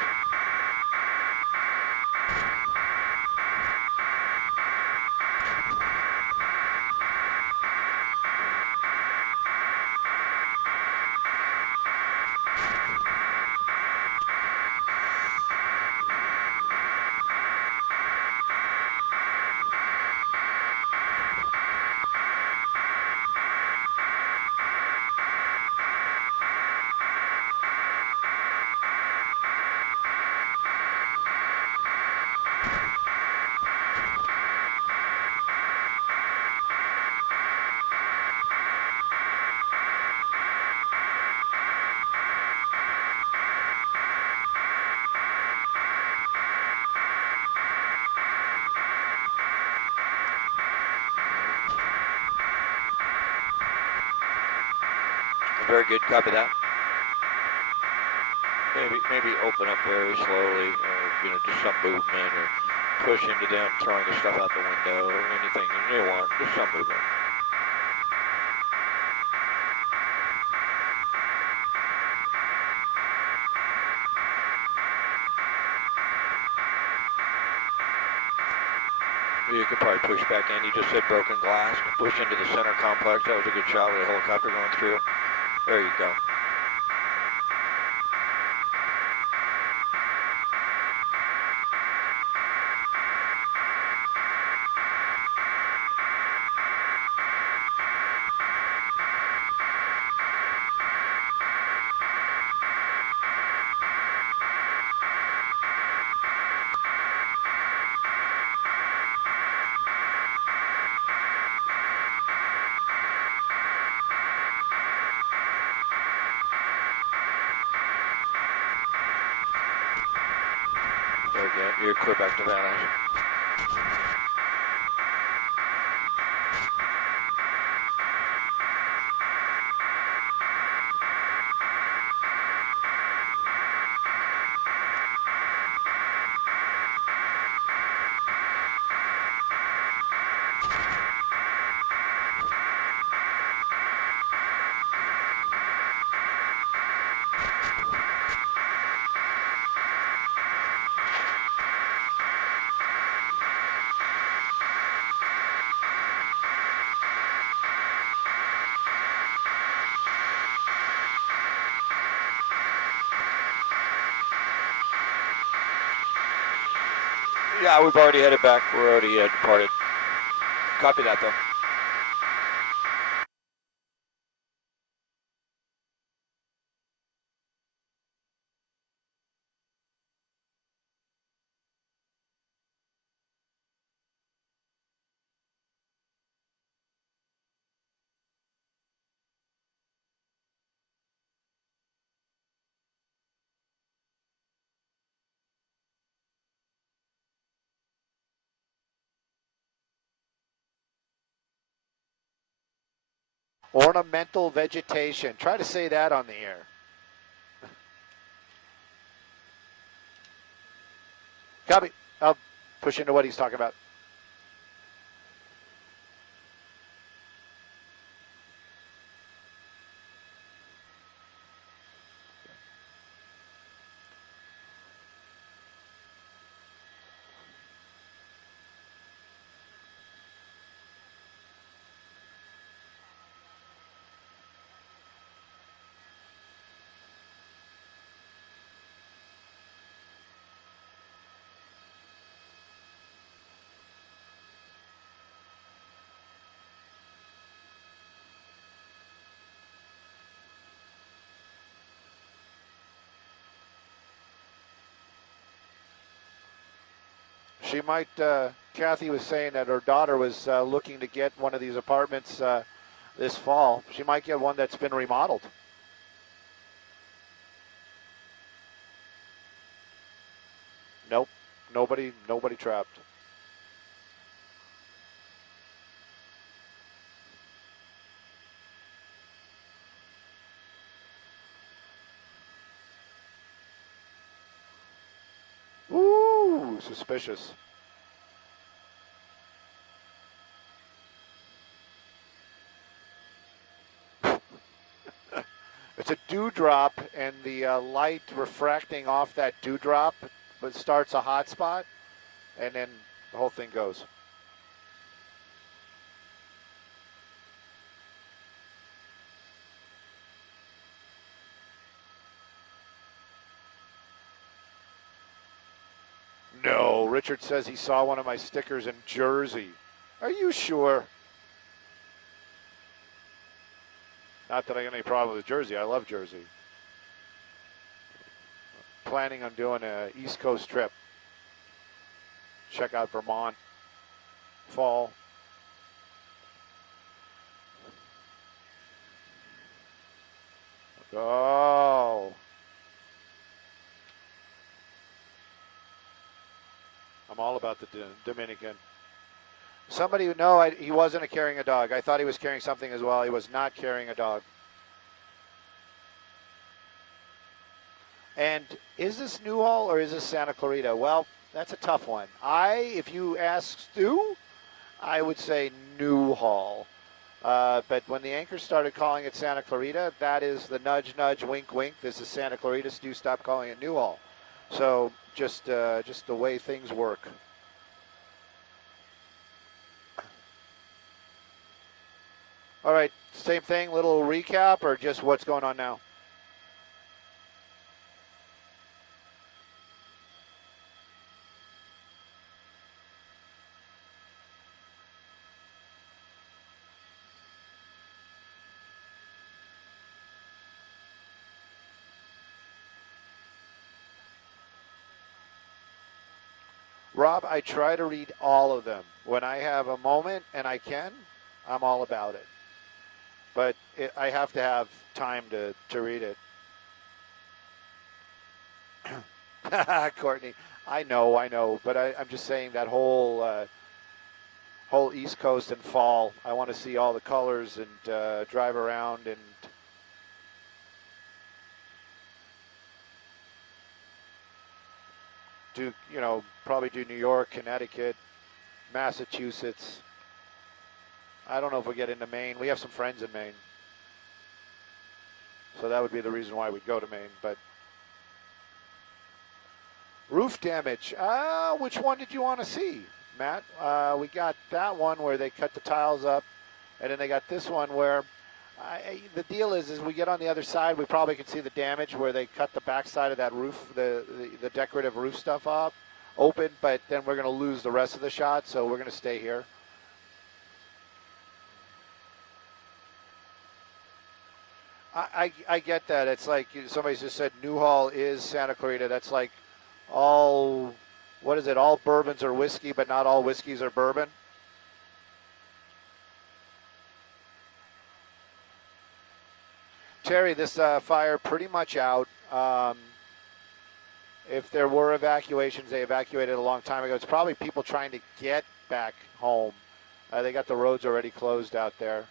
Very good, copy that. Maybe open up very slowly, or just some movement, or push into them, throwing the stuff out the window, or anything you want, just some movement. You could probably push back in. You just said broken glass. Push into the center complex. That was a good shot with a helicopter going through. There you go. Very good. You're clear back to Van Nuys. Yeah, we've already headed back. We're already departed. Copy that, though. Ornamental vegetation. Try to say that on the air. Copy. I'll push into what he's talking about. She might, Kathy was saying that her daughter was looking to get one of these apartments this fall. She might get one that's been remodeled. Nope, nobody trapped. suspicious. It's a dewdrop, and the light refracting off that dewdrop, but starts a hot spot, and then the whole thing goes. No, Richard says he saw one of my stickers in Jersey. Are you sure? Not that I got any problem with Jersey. I love Jersey. Planning on doing an East Coast trip. Check out Vermont. Fall. Oh. I'm all about the Dominican. Somebody, no, he wasn't carrying a dog. I thought he was carrying something as well. He was not carrying a dog. And is this Newhall or is this Santa Clarita? Well, that's a tough one. If you ask Stu, I would say Newhall. But when the anchors started calling it Santa Clarita, that is the nudge, nudge, wink, wink. This is Santa Clarita. Stu, stop calling it Newhall. So just the way things work. All right, same thing, little recap, or just what's going on now? Rob, I try to read all of them. When I have a moment and I can, I'm all about it. But I have to have time to read it. Courtney, I know, but I'm just saying that whole East Coast and fall. I want to see all the colors and drive around and do, probably do New York, Connecticut, Massachusetts. I don't know if we'll get into Maine. We have some friends in Maine. So that would be the reason why we'd go to Maine. But roof damage. Which one did you want to see, Matt? We got that one where they cut the tiles up. And then they got this one where the deal is we get on the other side, we probably can see the damage where they cut the backside of that roof, the decorative roof stuff up, open. But then we're going to lose the rest of the shot, so we're going to stay here. I get that. It's like somebody just said Newhall is Santa Clarita. That's like all, what is it? All bourbons are whiskey, but not all whiskeys are bourbon. Terry, this fire pretty much out. If there were evacuations, they evacuated a long time ago. It's probably people trying to get back home. They got the roads already closed out there.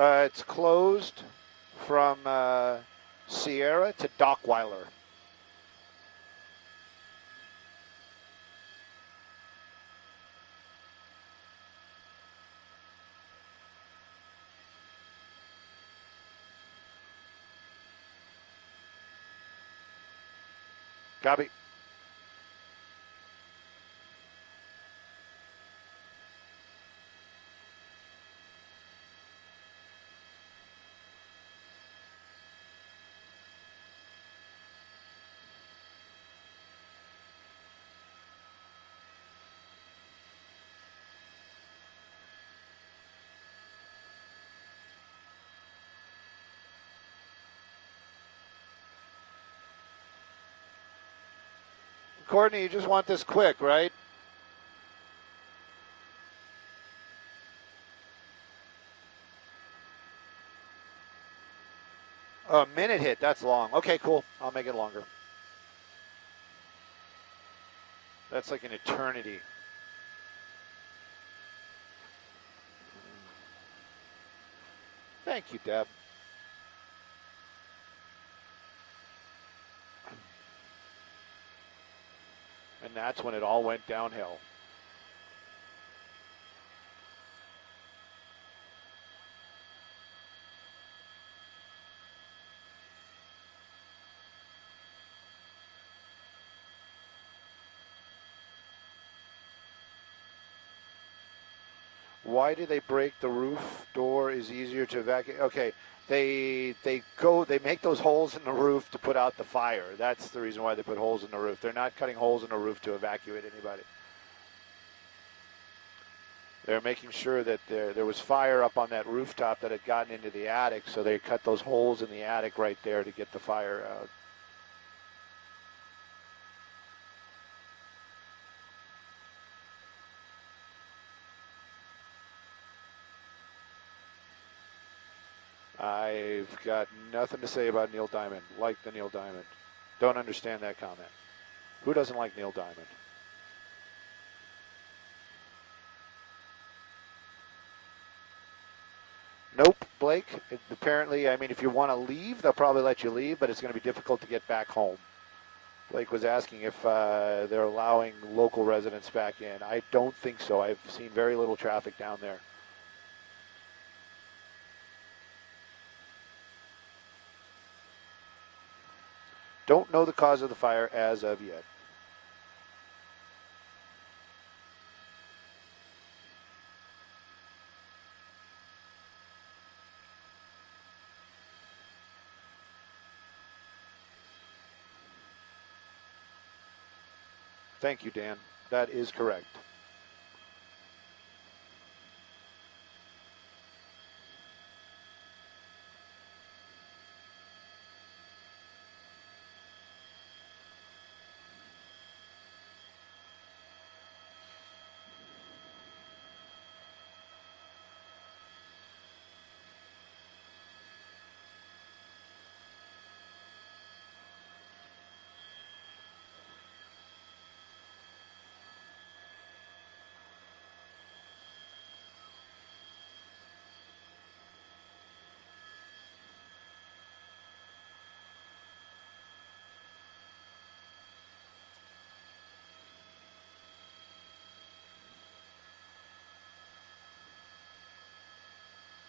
It's closed from Sierra to Dockweiler. Copy. Courtney, you just want this quick, right? A minute hit, that's long. Okay, cool. I'll make it longer. That's like an eternity. Thank you, Deb. And that's when it all went downhill. Why do they break the roof door is easier to evacuate? Okay, they make those holes in the roof to put out the fire. That's the reason why they put holes in the roof. They're not cutting holes in the roof to evacuate anybody. They're making sure that there was fire up on that rooftop that had gotten into the attic, so they cut those holes in the attic right there to get the fire out. I've got nothing to say about Neil Diamond. Like the Neil Diamond. Don't understand that comment. Who doesn't like Neil Diamond? Nope, Blake. Apparently, I mean, if you want to leave, they'll probably let you leave, but it's going to be difficult to get back home. Blake was asking if they're allowing local residents back in. I don't think so. I've seen very little traffic down there. Don't know the cause of the fire as of yet. Thank you, Dan. That is correct.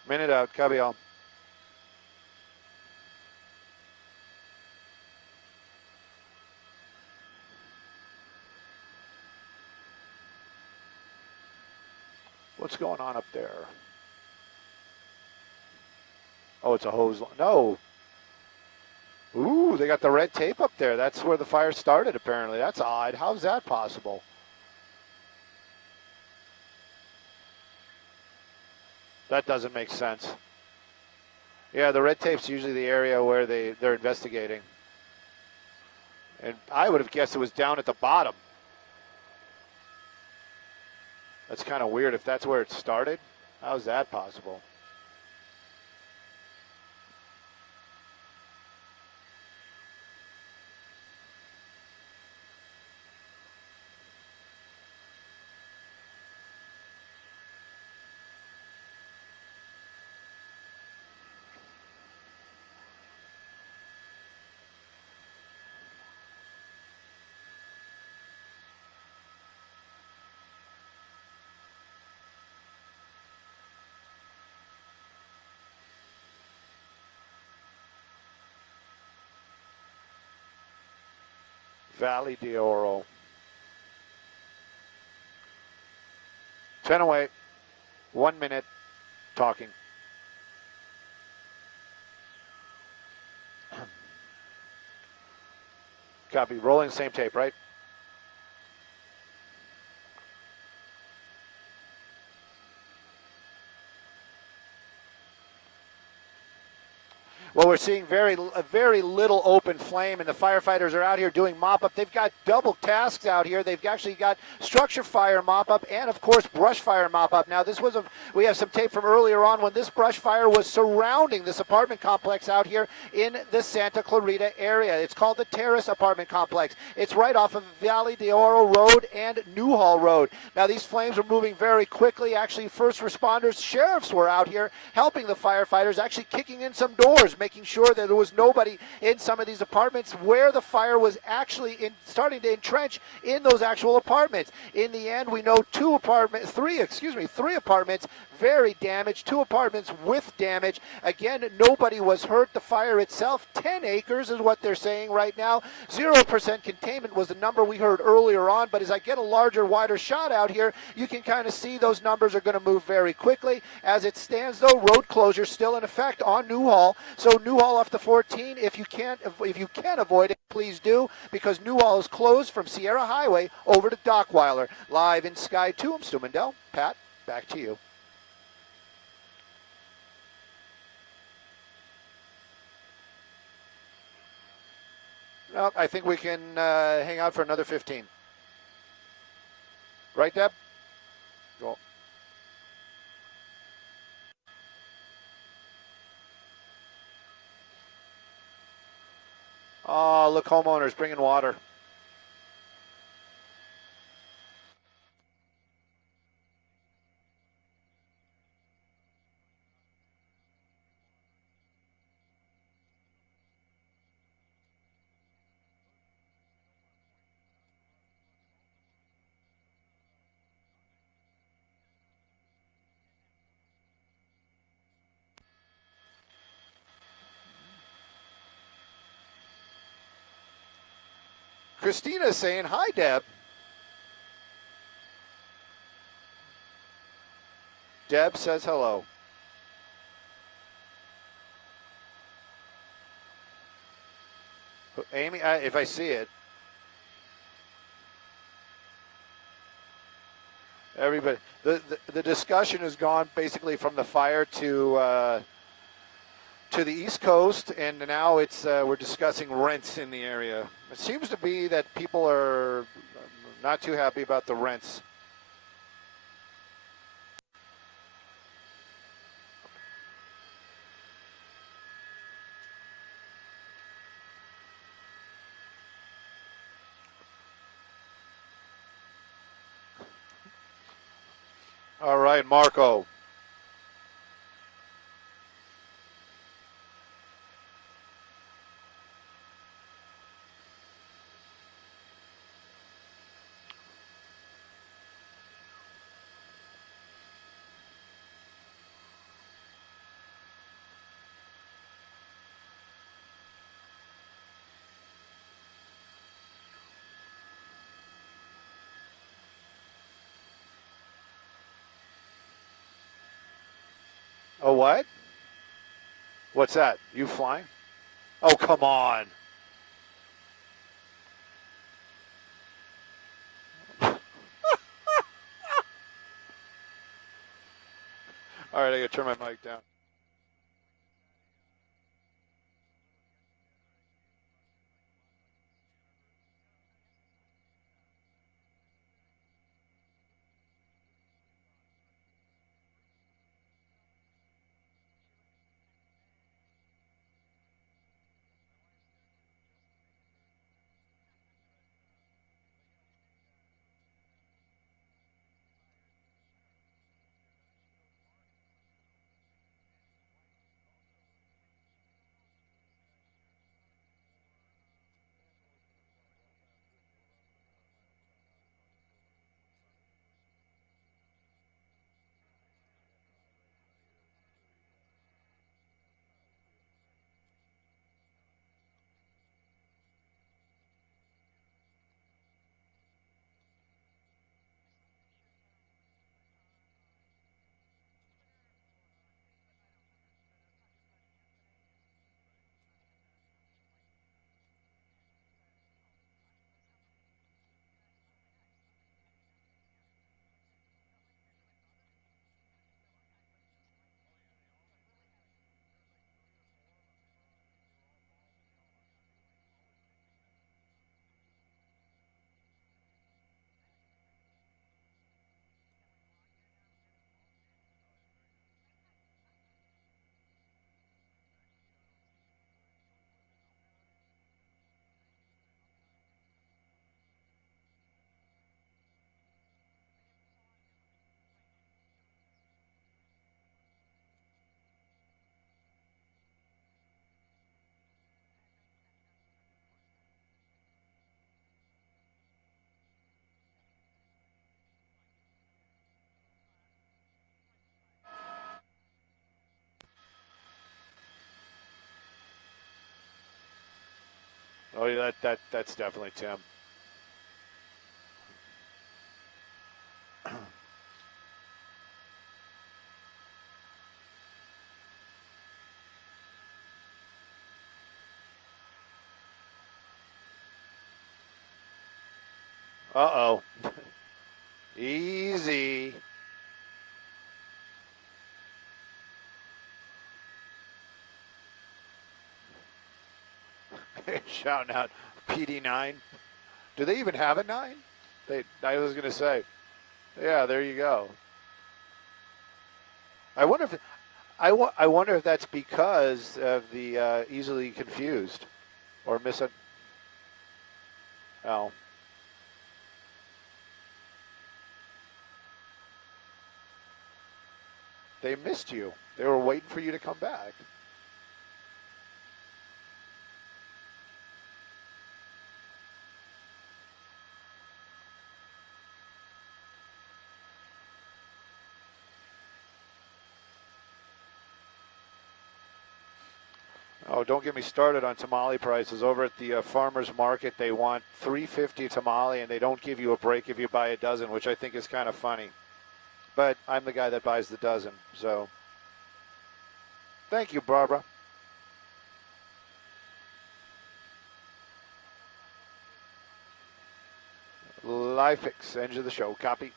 Minute out, copy all. What's going on up there? Oh, it's a hose. No. Ooh, they got the red tape up there. That's where the fire started, apparently. That's odd. How's that possible? That doesn't make sense. Yeah, the red tape's usually the area where they're investigating. And I would have guessed it was down at the bottom. That's kind of weird if that's where it started. How's that possible? Valley de Oro. 10 away. 1 minute talking. Copy. Rolling same tape, right? Well, we're seeing very little open flame, and the firefighters are out here doing mop-up. They've got double tasks out here. They've actually got structure fire mop-up and, of course, brush fire mop-up. Now, we have some tape from earlier on when this brush fire was surrounding this apartment complex out here in the Santa Clarita area. It's called the Terrace Apartment Complex. It's right off of Valley de Oro Road and Newhall Road. Now, these flames are moving very quickly. Actually, first responders, sheriffs were out here helping the firefighters, actually kicking in some doors, making sure that there was nobody in some of these apartments where the fire was actually starting to entrench in those actual apartments. In the end, we know three apartments very damaged, 2 apartments with damage. Again, nobody was hurt. The fire itself, 10 acres is what they're saying right now. 0% containment was the number we heard earlier on, but as I get a larger, wider shot out here, you can kind of see those numbers are going to move very quickly. As it stands, though, road closure still in effect on Newhall. So Newhall off the 14, if you can avoid it, please do, because Newhall is closed from Sierra Highway over to Dockweiler. Live in Sky 2, I'm Stu Mandel. Pat, back to you. Well, I think we can hang out for another 15. Right, Deb? Cool. Oh, look, homeowners bringing water. Christina's saying, hi, Deb. Deb says hello. Amy, if I see it. Everybody, the discussion has gone basically from the fire to the East Coast, and now we're discussing rents in the area. It seems to be that people are not too happy about the rents. All right, Marco. Oh, what? What's that? You flying? Oh, come on. All right, I got to turn my mic down. Oh, yeah, that's definitely Tim. Uh-oh. Easy. Shouting out PD9. Do they even have a 9? I was going to say. Yeah, there you go. I wonder if I wonder if that's because of the easily confused or miss it. Oh, they missed you. They were waiting for you to come back. Oh, don't get me started on tamale prices. Over at the farmers market, they want $3.50 tamale, and they don't give you a break if you buy a dozen, which I think is kind of funny. But I'm the guy that buys the dozen, so thank you, Barbara. Live picks, end of the show. Copy.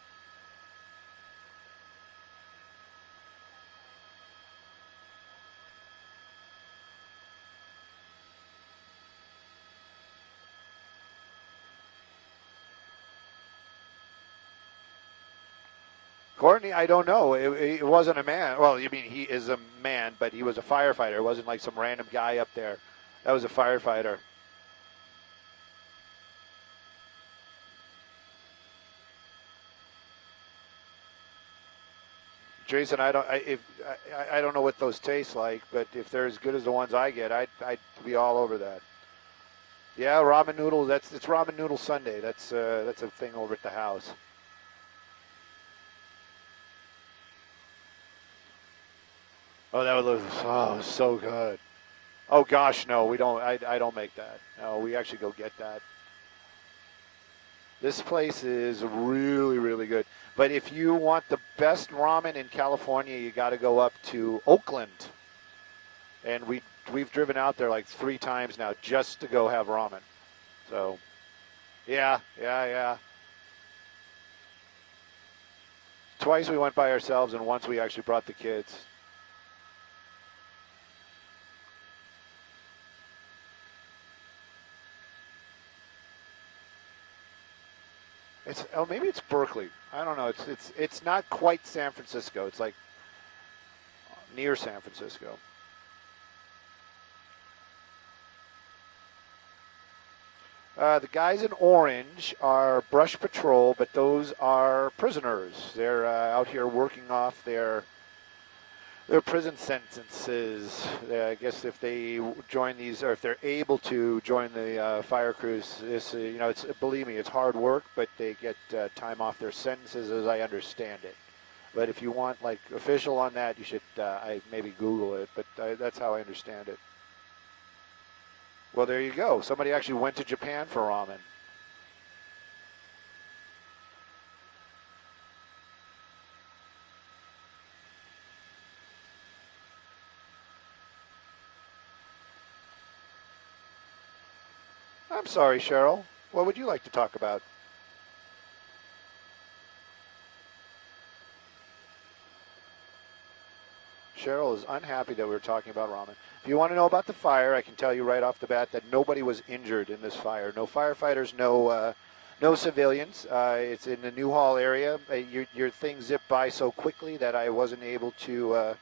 Courtney, I don't know. It wasn't a man. Well, you mean he is a man, but he was a firefighter. It wasn't like some random guy up there. That was a firefighter. Jason, I don't know what those taste like, but if they're as good as the ones I get, I'd be all over that. Yeah, ramen noodles. It's ramen noodle Sunday. That's a thing over at the house. Oh, that was so good. Oh gosh, no, we don't. I don't make that. No, we actually go get that. This place is really, really good. But if you want the best ramen in California, you got to go up to Oakland. And we've driven out there like 3 times now just to go have ramen. So, yeah. Twice we went by ourselves, and once we actually brought the kids. Maybe it's Berkeley. I don't know. It's not quite San Francisco. It's like near San Francisco. The guys in orange are Brush Patrol, but those are prisoners. They're out here working off their prison sentences. I guess if they join these, or if they're able to join the fire crews, it's believe me, it's hard work, but they get time off their sentences, as I understand it. But if you want like official on that, you should maybe Google it. But that's how I understand it. Well, there you go. Somebody actually went to Japan for ramen. I'm sorry, Cheryl. What would you like to talk about? Cheryl is unhappy that we're talking about ramen. If you want to know about the fire, I can tell you right off the bat that nobody was injured in this fire. No firefighters, no civilians. It's in the Newhall area. Your thing zipped by so quickly that I wasn't able to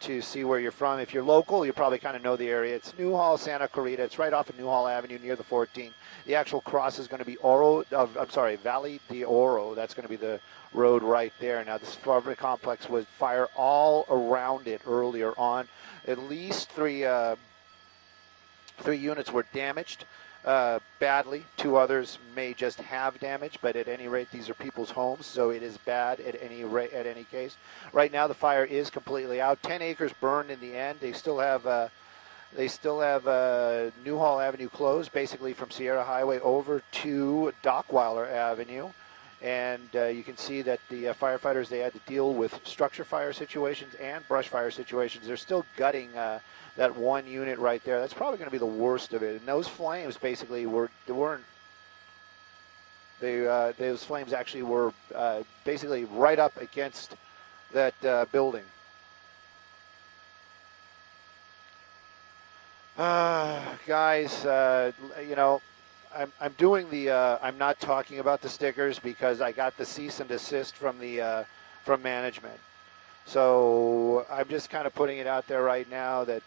to see where you're from. If you're local, you probably kind of know the area. It's Newhall, Santa Clarita. It's right off of Newhall Avenue near the 14. The actual cross is going to be Valley de Oro. That's going to be the road right there. Now, this apartment complex was fire all around it earlier on. At least three units were damaged badly. 2 others may just have damage, but at any rate, these are people's homes, so it is bad at any case. Right now, the fire is completely out. 10 acres burned in the end. They still have They still have Newhall Avenue closed, basically from Sierra Highway over to Dockweiler Avenue. And you can see that the firefighters, they had to deal with structure fire situations and brush fire situations. They're still gutting that one unit right there. That's probably going to be the worst of it. And those flames basically those flames actually were basically right up against that building. Guys, you know, I'm doing the I'm not talking about the stickers because I got the cease and desist from the from management. So I'm just kind of putting it out there right now that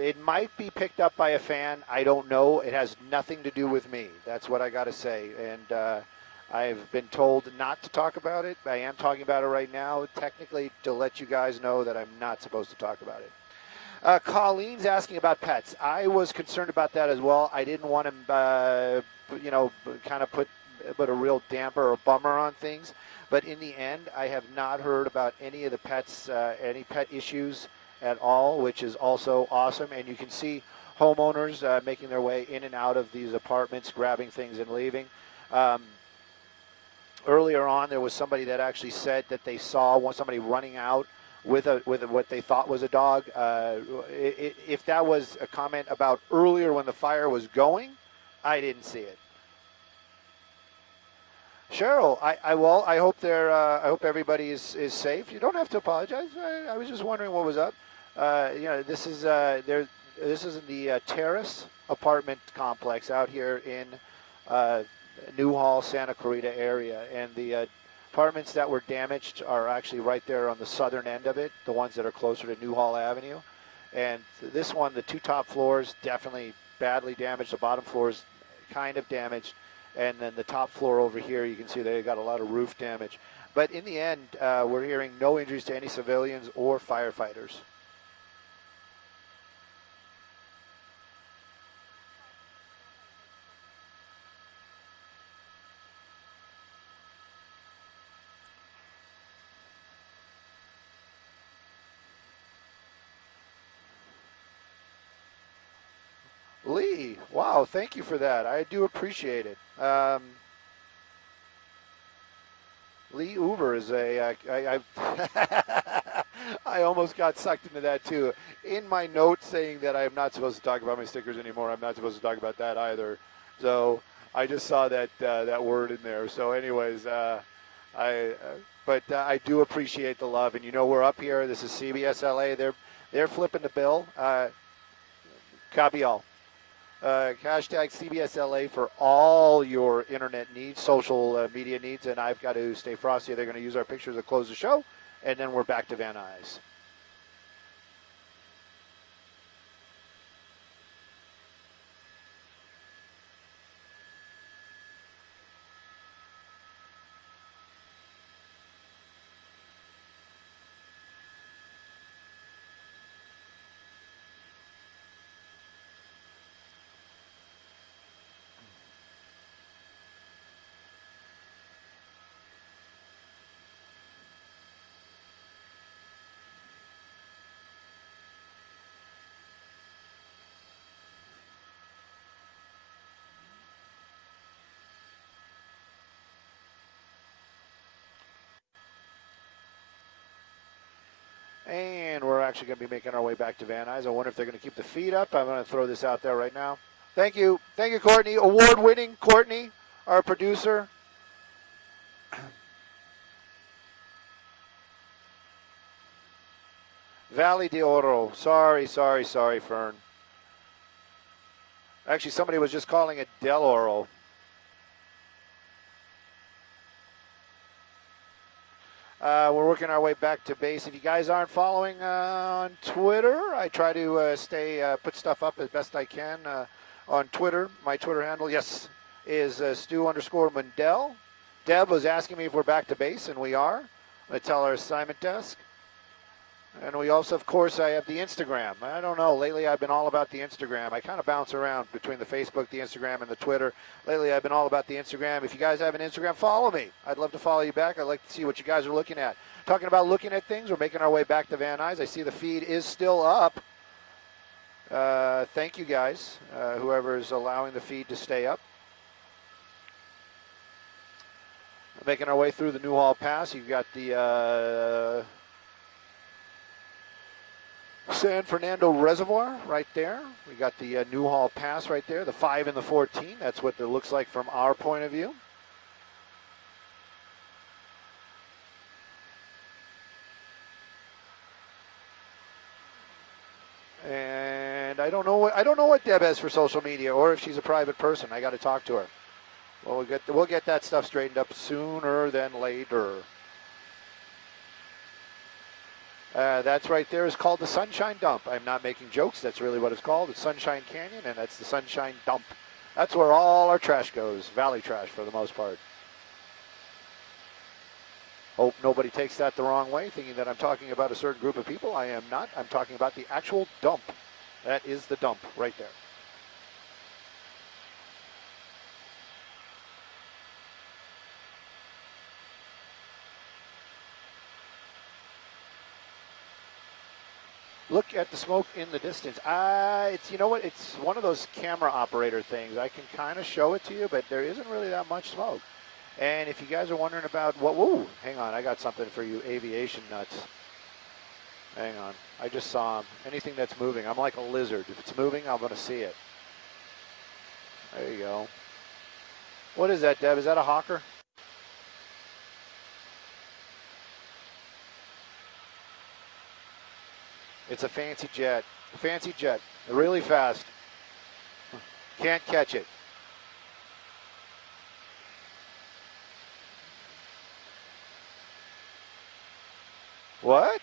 it might be picked up by a fan. I don't know. It has nothing to do with me. That's what I got to say. And I've been told not to talk about it. I am talking about it right now, technically, to let you guys know that I'm not supposed to talk about it. Colleen's asking about pets. I was concerned about that as well. I didn't want to, you know, kind of put a real damper or bummer on things. But in the end, I have not heard about any of the pets, any pet issues at all, which is also awesome. And you can see homeowners making their way in and out of these apartments, grabbing things and leaving. Earlier on, there was somebody that actually said that they saw somebody running out with what they thought was a dog. If that was a comment about earlier when the fire was going, I didn't see it. Cheryl, I hope I hope everybody is safe. You don't have to apologize. I was just wondering what was up. You know, this is This is in the Terrace apartment complex out here in Newhall, Santa Clarita area, and the apartments that were damaged are actually right there on the southern end of it, the ones that are closer to Newhall Avenue. And this one, the two top floors, definitely badly damaged. The bottom floor is kind of damaged. And then the top floor over here, you can see they got a lot of roof damage. But in the end, we're hearing no injuries to any civilians or firefighters. Lee, wow, thank you for that. I do appreciate it. Lee Uber is I almost got sucked into that too. In my notes saying that I am not supposed to talk about my stickers anymore, I'm not supposed to talk about that either. So I just saw that that word in there. So anyways, I do appreciate the love, and you know we're up here. This is CBS LA. They're flipping the bill. Copy all. Hashtag CBSLA for all your internet needs, social media needs, and I've got to stay frosty. They're going to use our pictures to close the show, and then we're back to Van Nuys. And we're actually going to be making our way back to Van Nuys. I wonder if they're going to keep the feed up. I'm going to throw this out there right now. Thank you. Thank you, Courtney. Award-winning Courtney, our producer. Valley de Oro. Sorry, Fern. Actually, somebody was just calling it Del Oro. We're working our way back to base. If you guys aren't following on Twitter, I try to put stuff up as best I can on Twitter. My Twitter handle, yes, is Stu_Mundell. Deb was asking me if we're back to base, and we are. I'm going to tell our assignment desk. And we also, of course, I have the Instagram. I don't know. Lately, I've been all about the Instagram. I kind of bounce around between the Facebook, the Instagram, and the Twitter. Lately, I've been all about the Instagram. If you guys have an Instagram, follow me. I'd love to follow you back. I'd like to see what you guys are looking at. Talking about looking at things, we're making our way back to Van Nuys. I see the feed is still up. Thank you, guys, whoever is allowing the feed to stay up. Making our way through the Newhall Pass. You've got the San Fernando Reservoir right there. We got the Newhall Pass right there, the 5 and the 14. That's what it looks like from our point of view. And I don't know what Deb has for social media, or if she's a private person. I got to talk to her. Well, we'll get that stuff straightened up sooner than later. That's right there is called the Sunshine Dump. I'm not making jokes. That's really what it's called. It's Sunshine Canyon, and that's the Sunshine Dump. That's where all our trash goes, valley trash for the most part. Hope nobody takes that the wrong way, thinking that I'm talking about a certain group of people. I am not. I'm talking about the actual dump. That is the dump right there. Look at the smoke in the distance. It's, you know what, it's one of those camera operator things. I can kind of show it to you, but there isn't really that much smoke. And if you guys are wondering about what, whoa, hang on, I got something for you aviation nuts. Hang on, I just saw them. Anything that's moving, I'm like a lizard. If it's moving, I'm going to see it. There you go. What is that, Deb? Is that a hawker? It's a fancy jet. A fancy jet. Really fast. Can't catch it. What?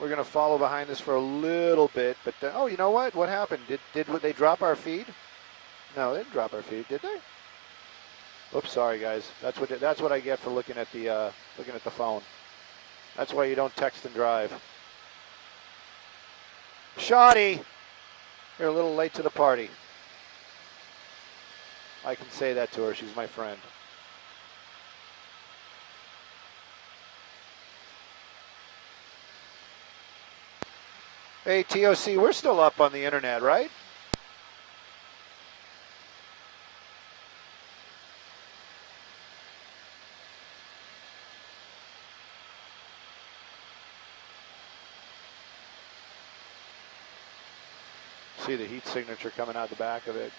We're going to follow behind this for a little bit, but oh, you know what? What happened? Did they drop our feed? No, they didn't drop our feed, did they? Oops, sorry guys. That's what I get for looking at the phone. That's why you don't text and drive. Shoddy, you're a little late to the party. I can say that to her. She's my friend. Hey, TOC, we're still up on the internet, right? See the heat signature coming out the back of it.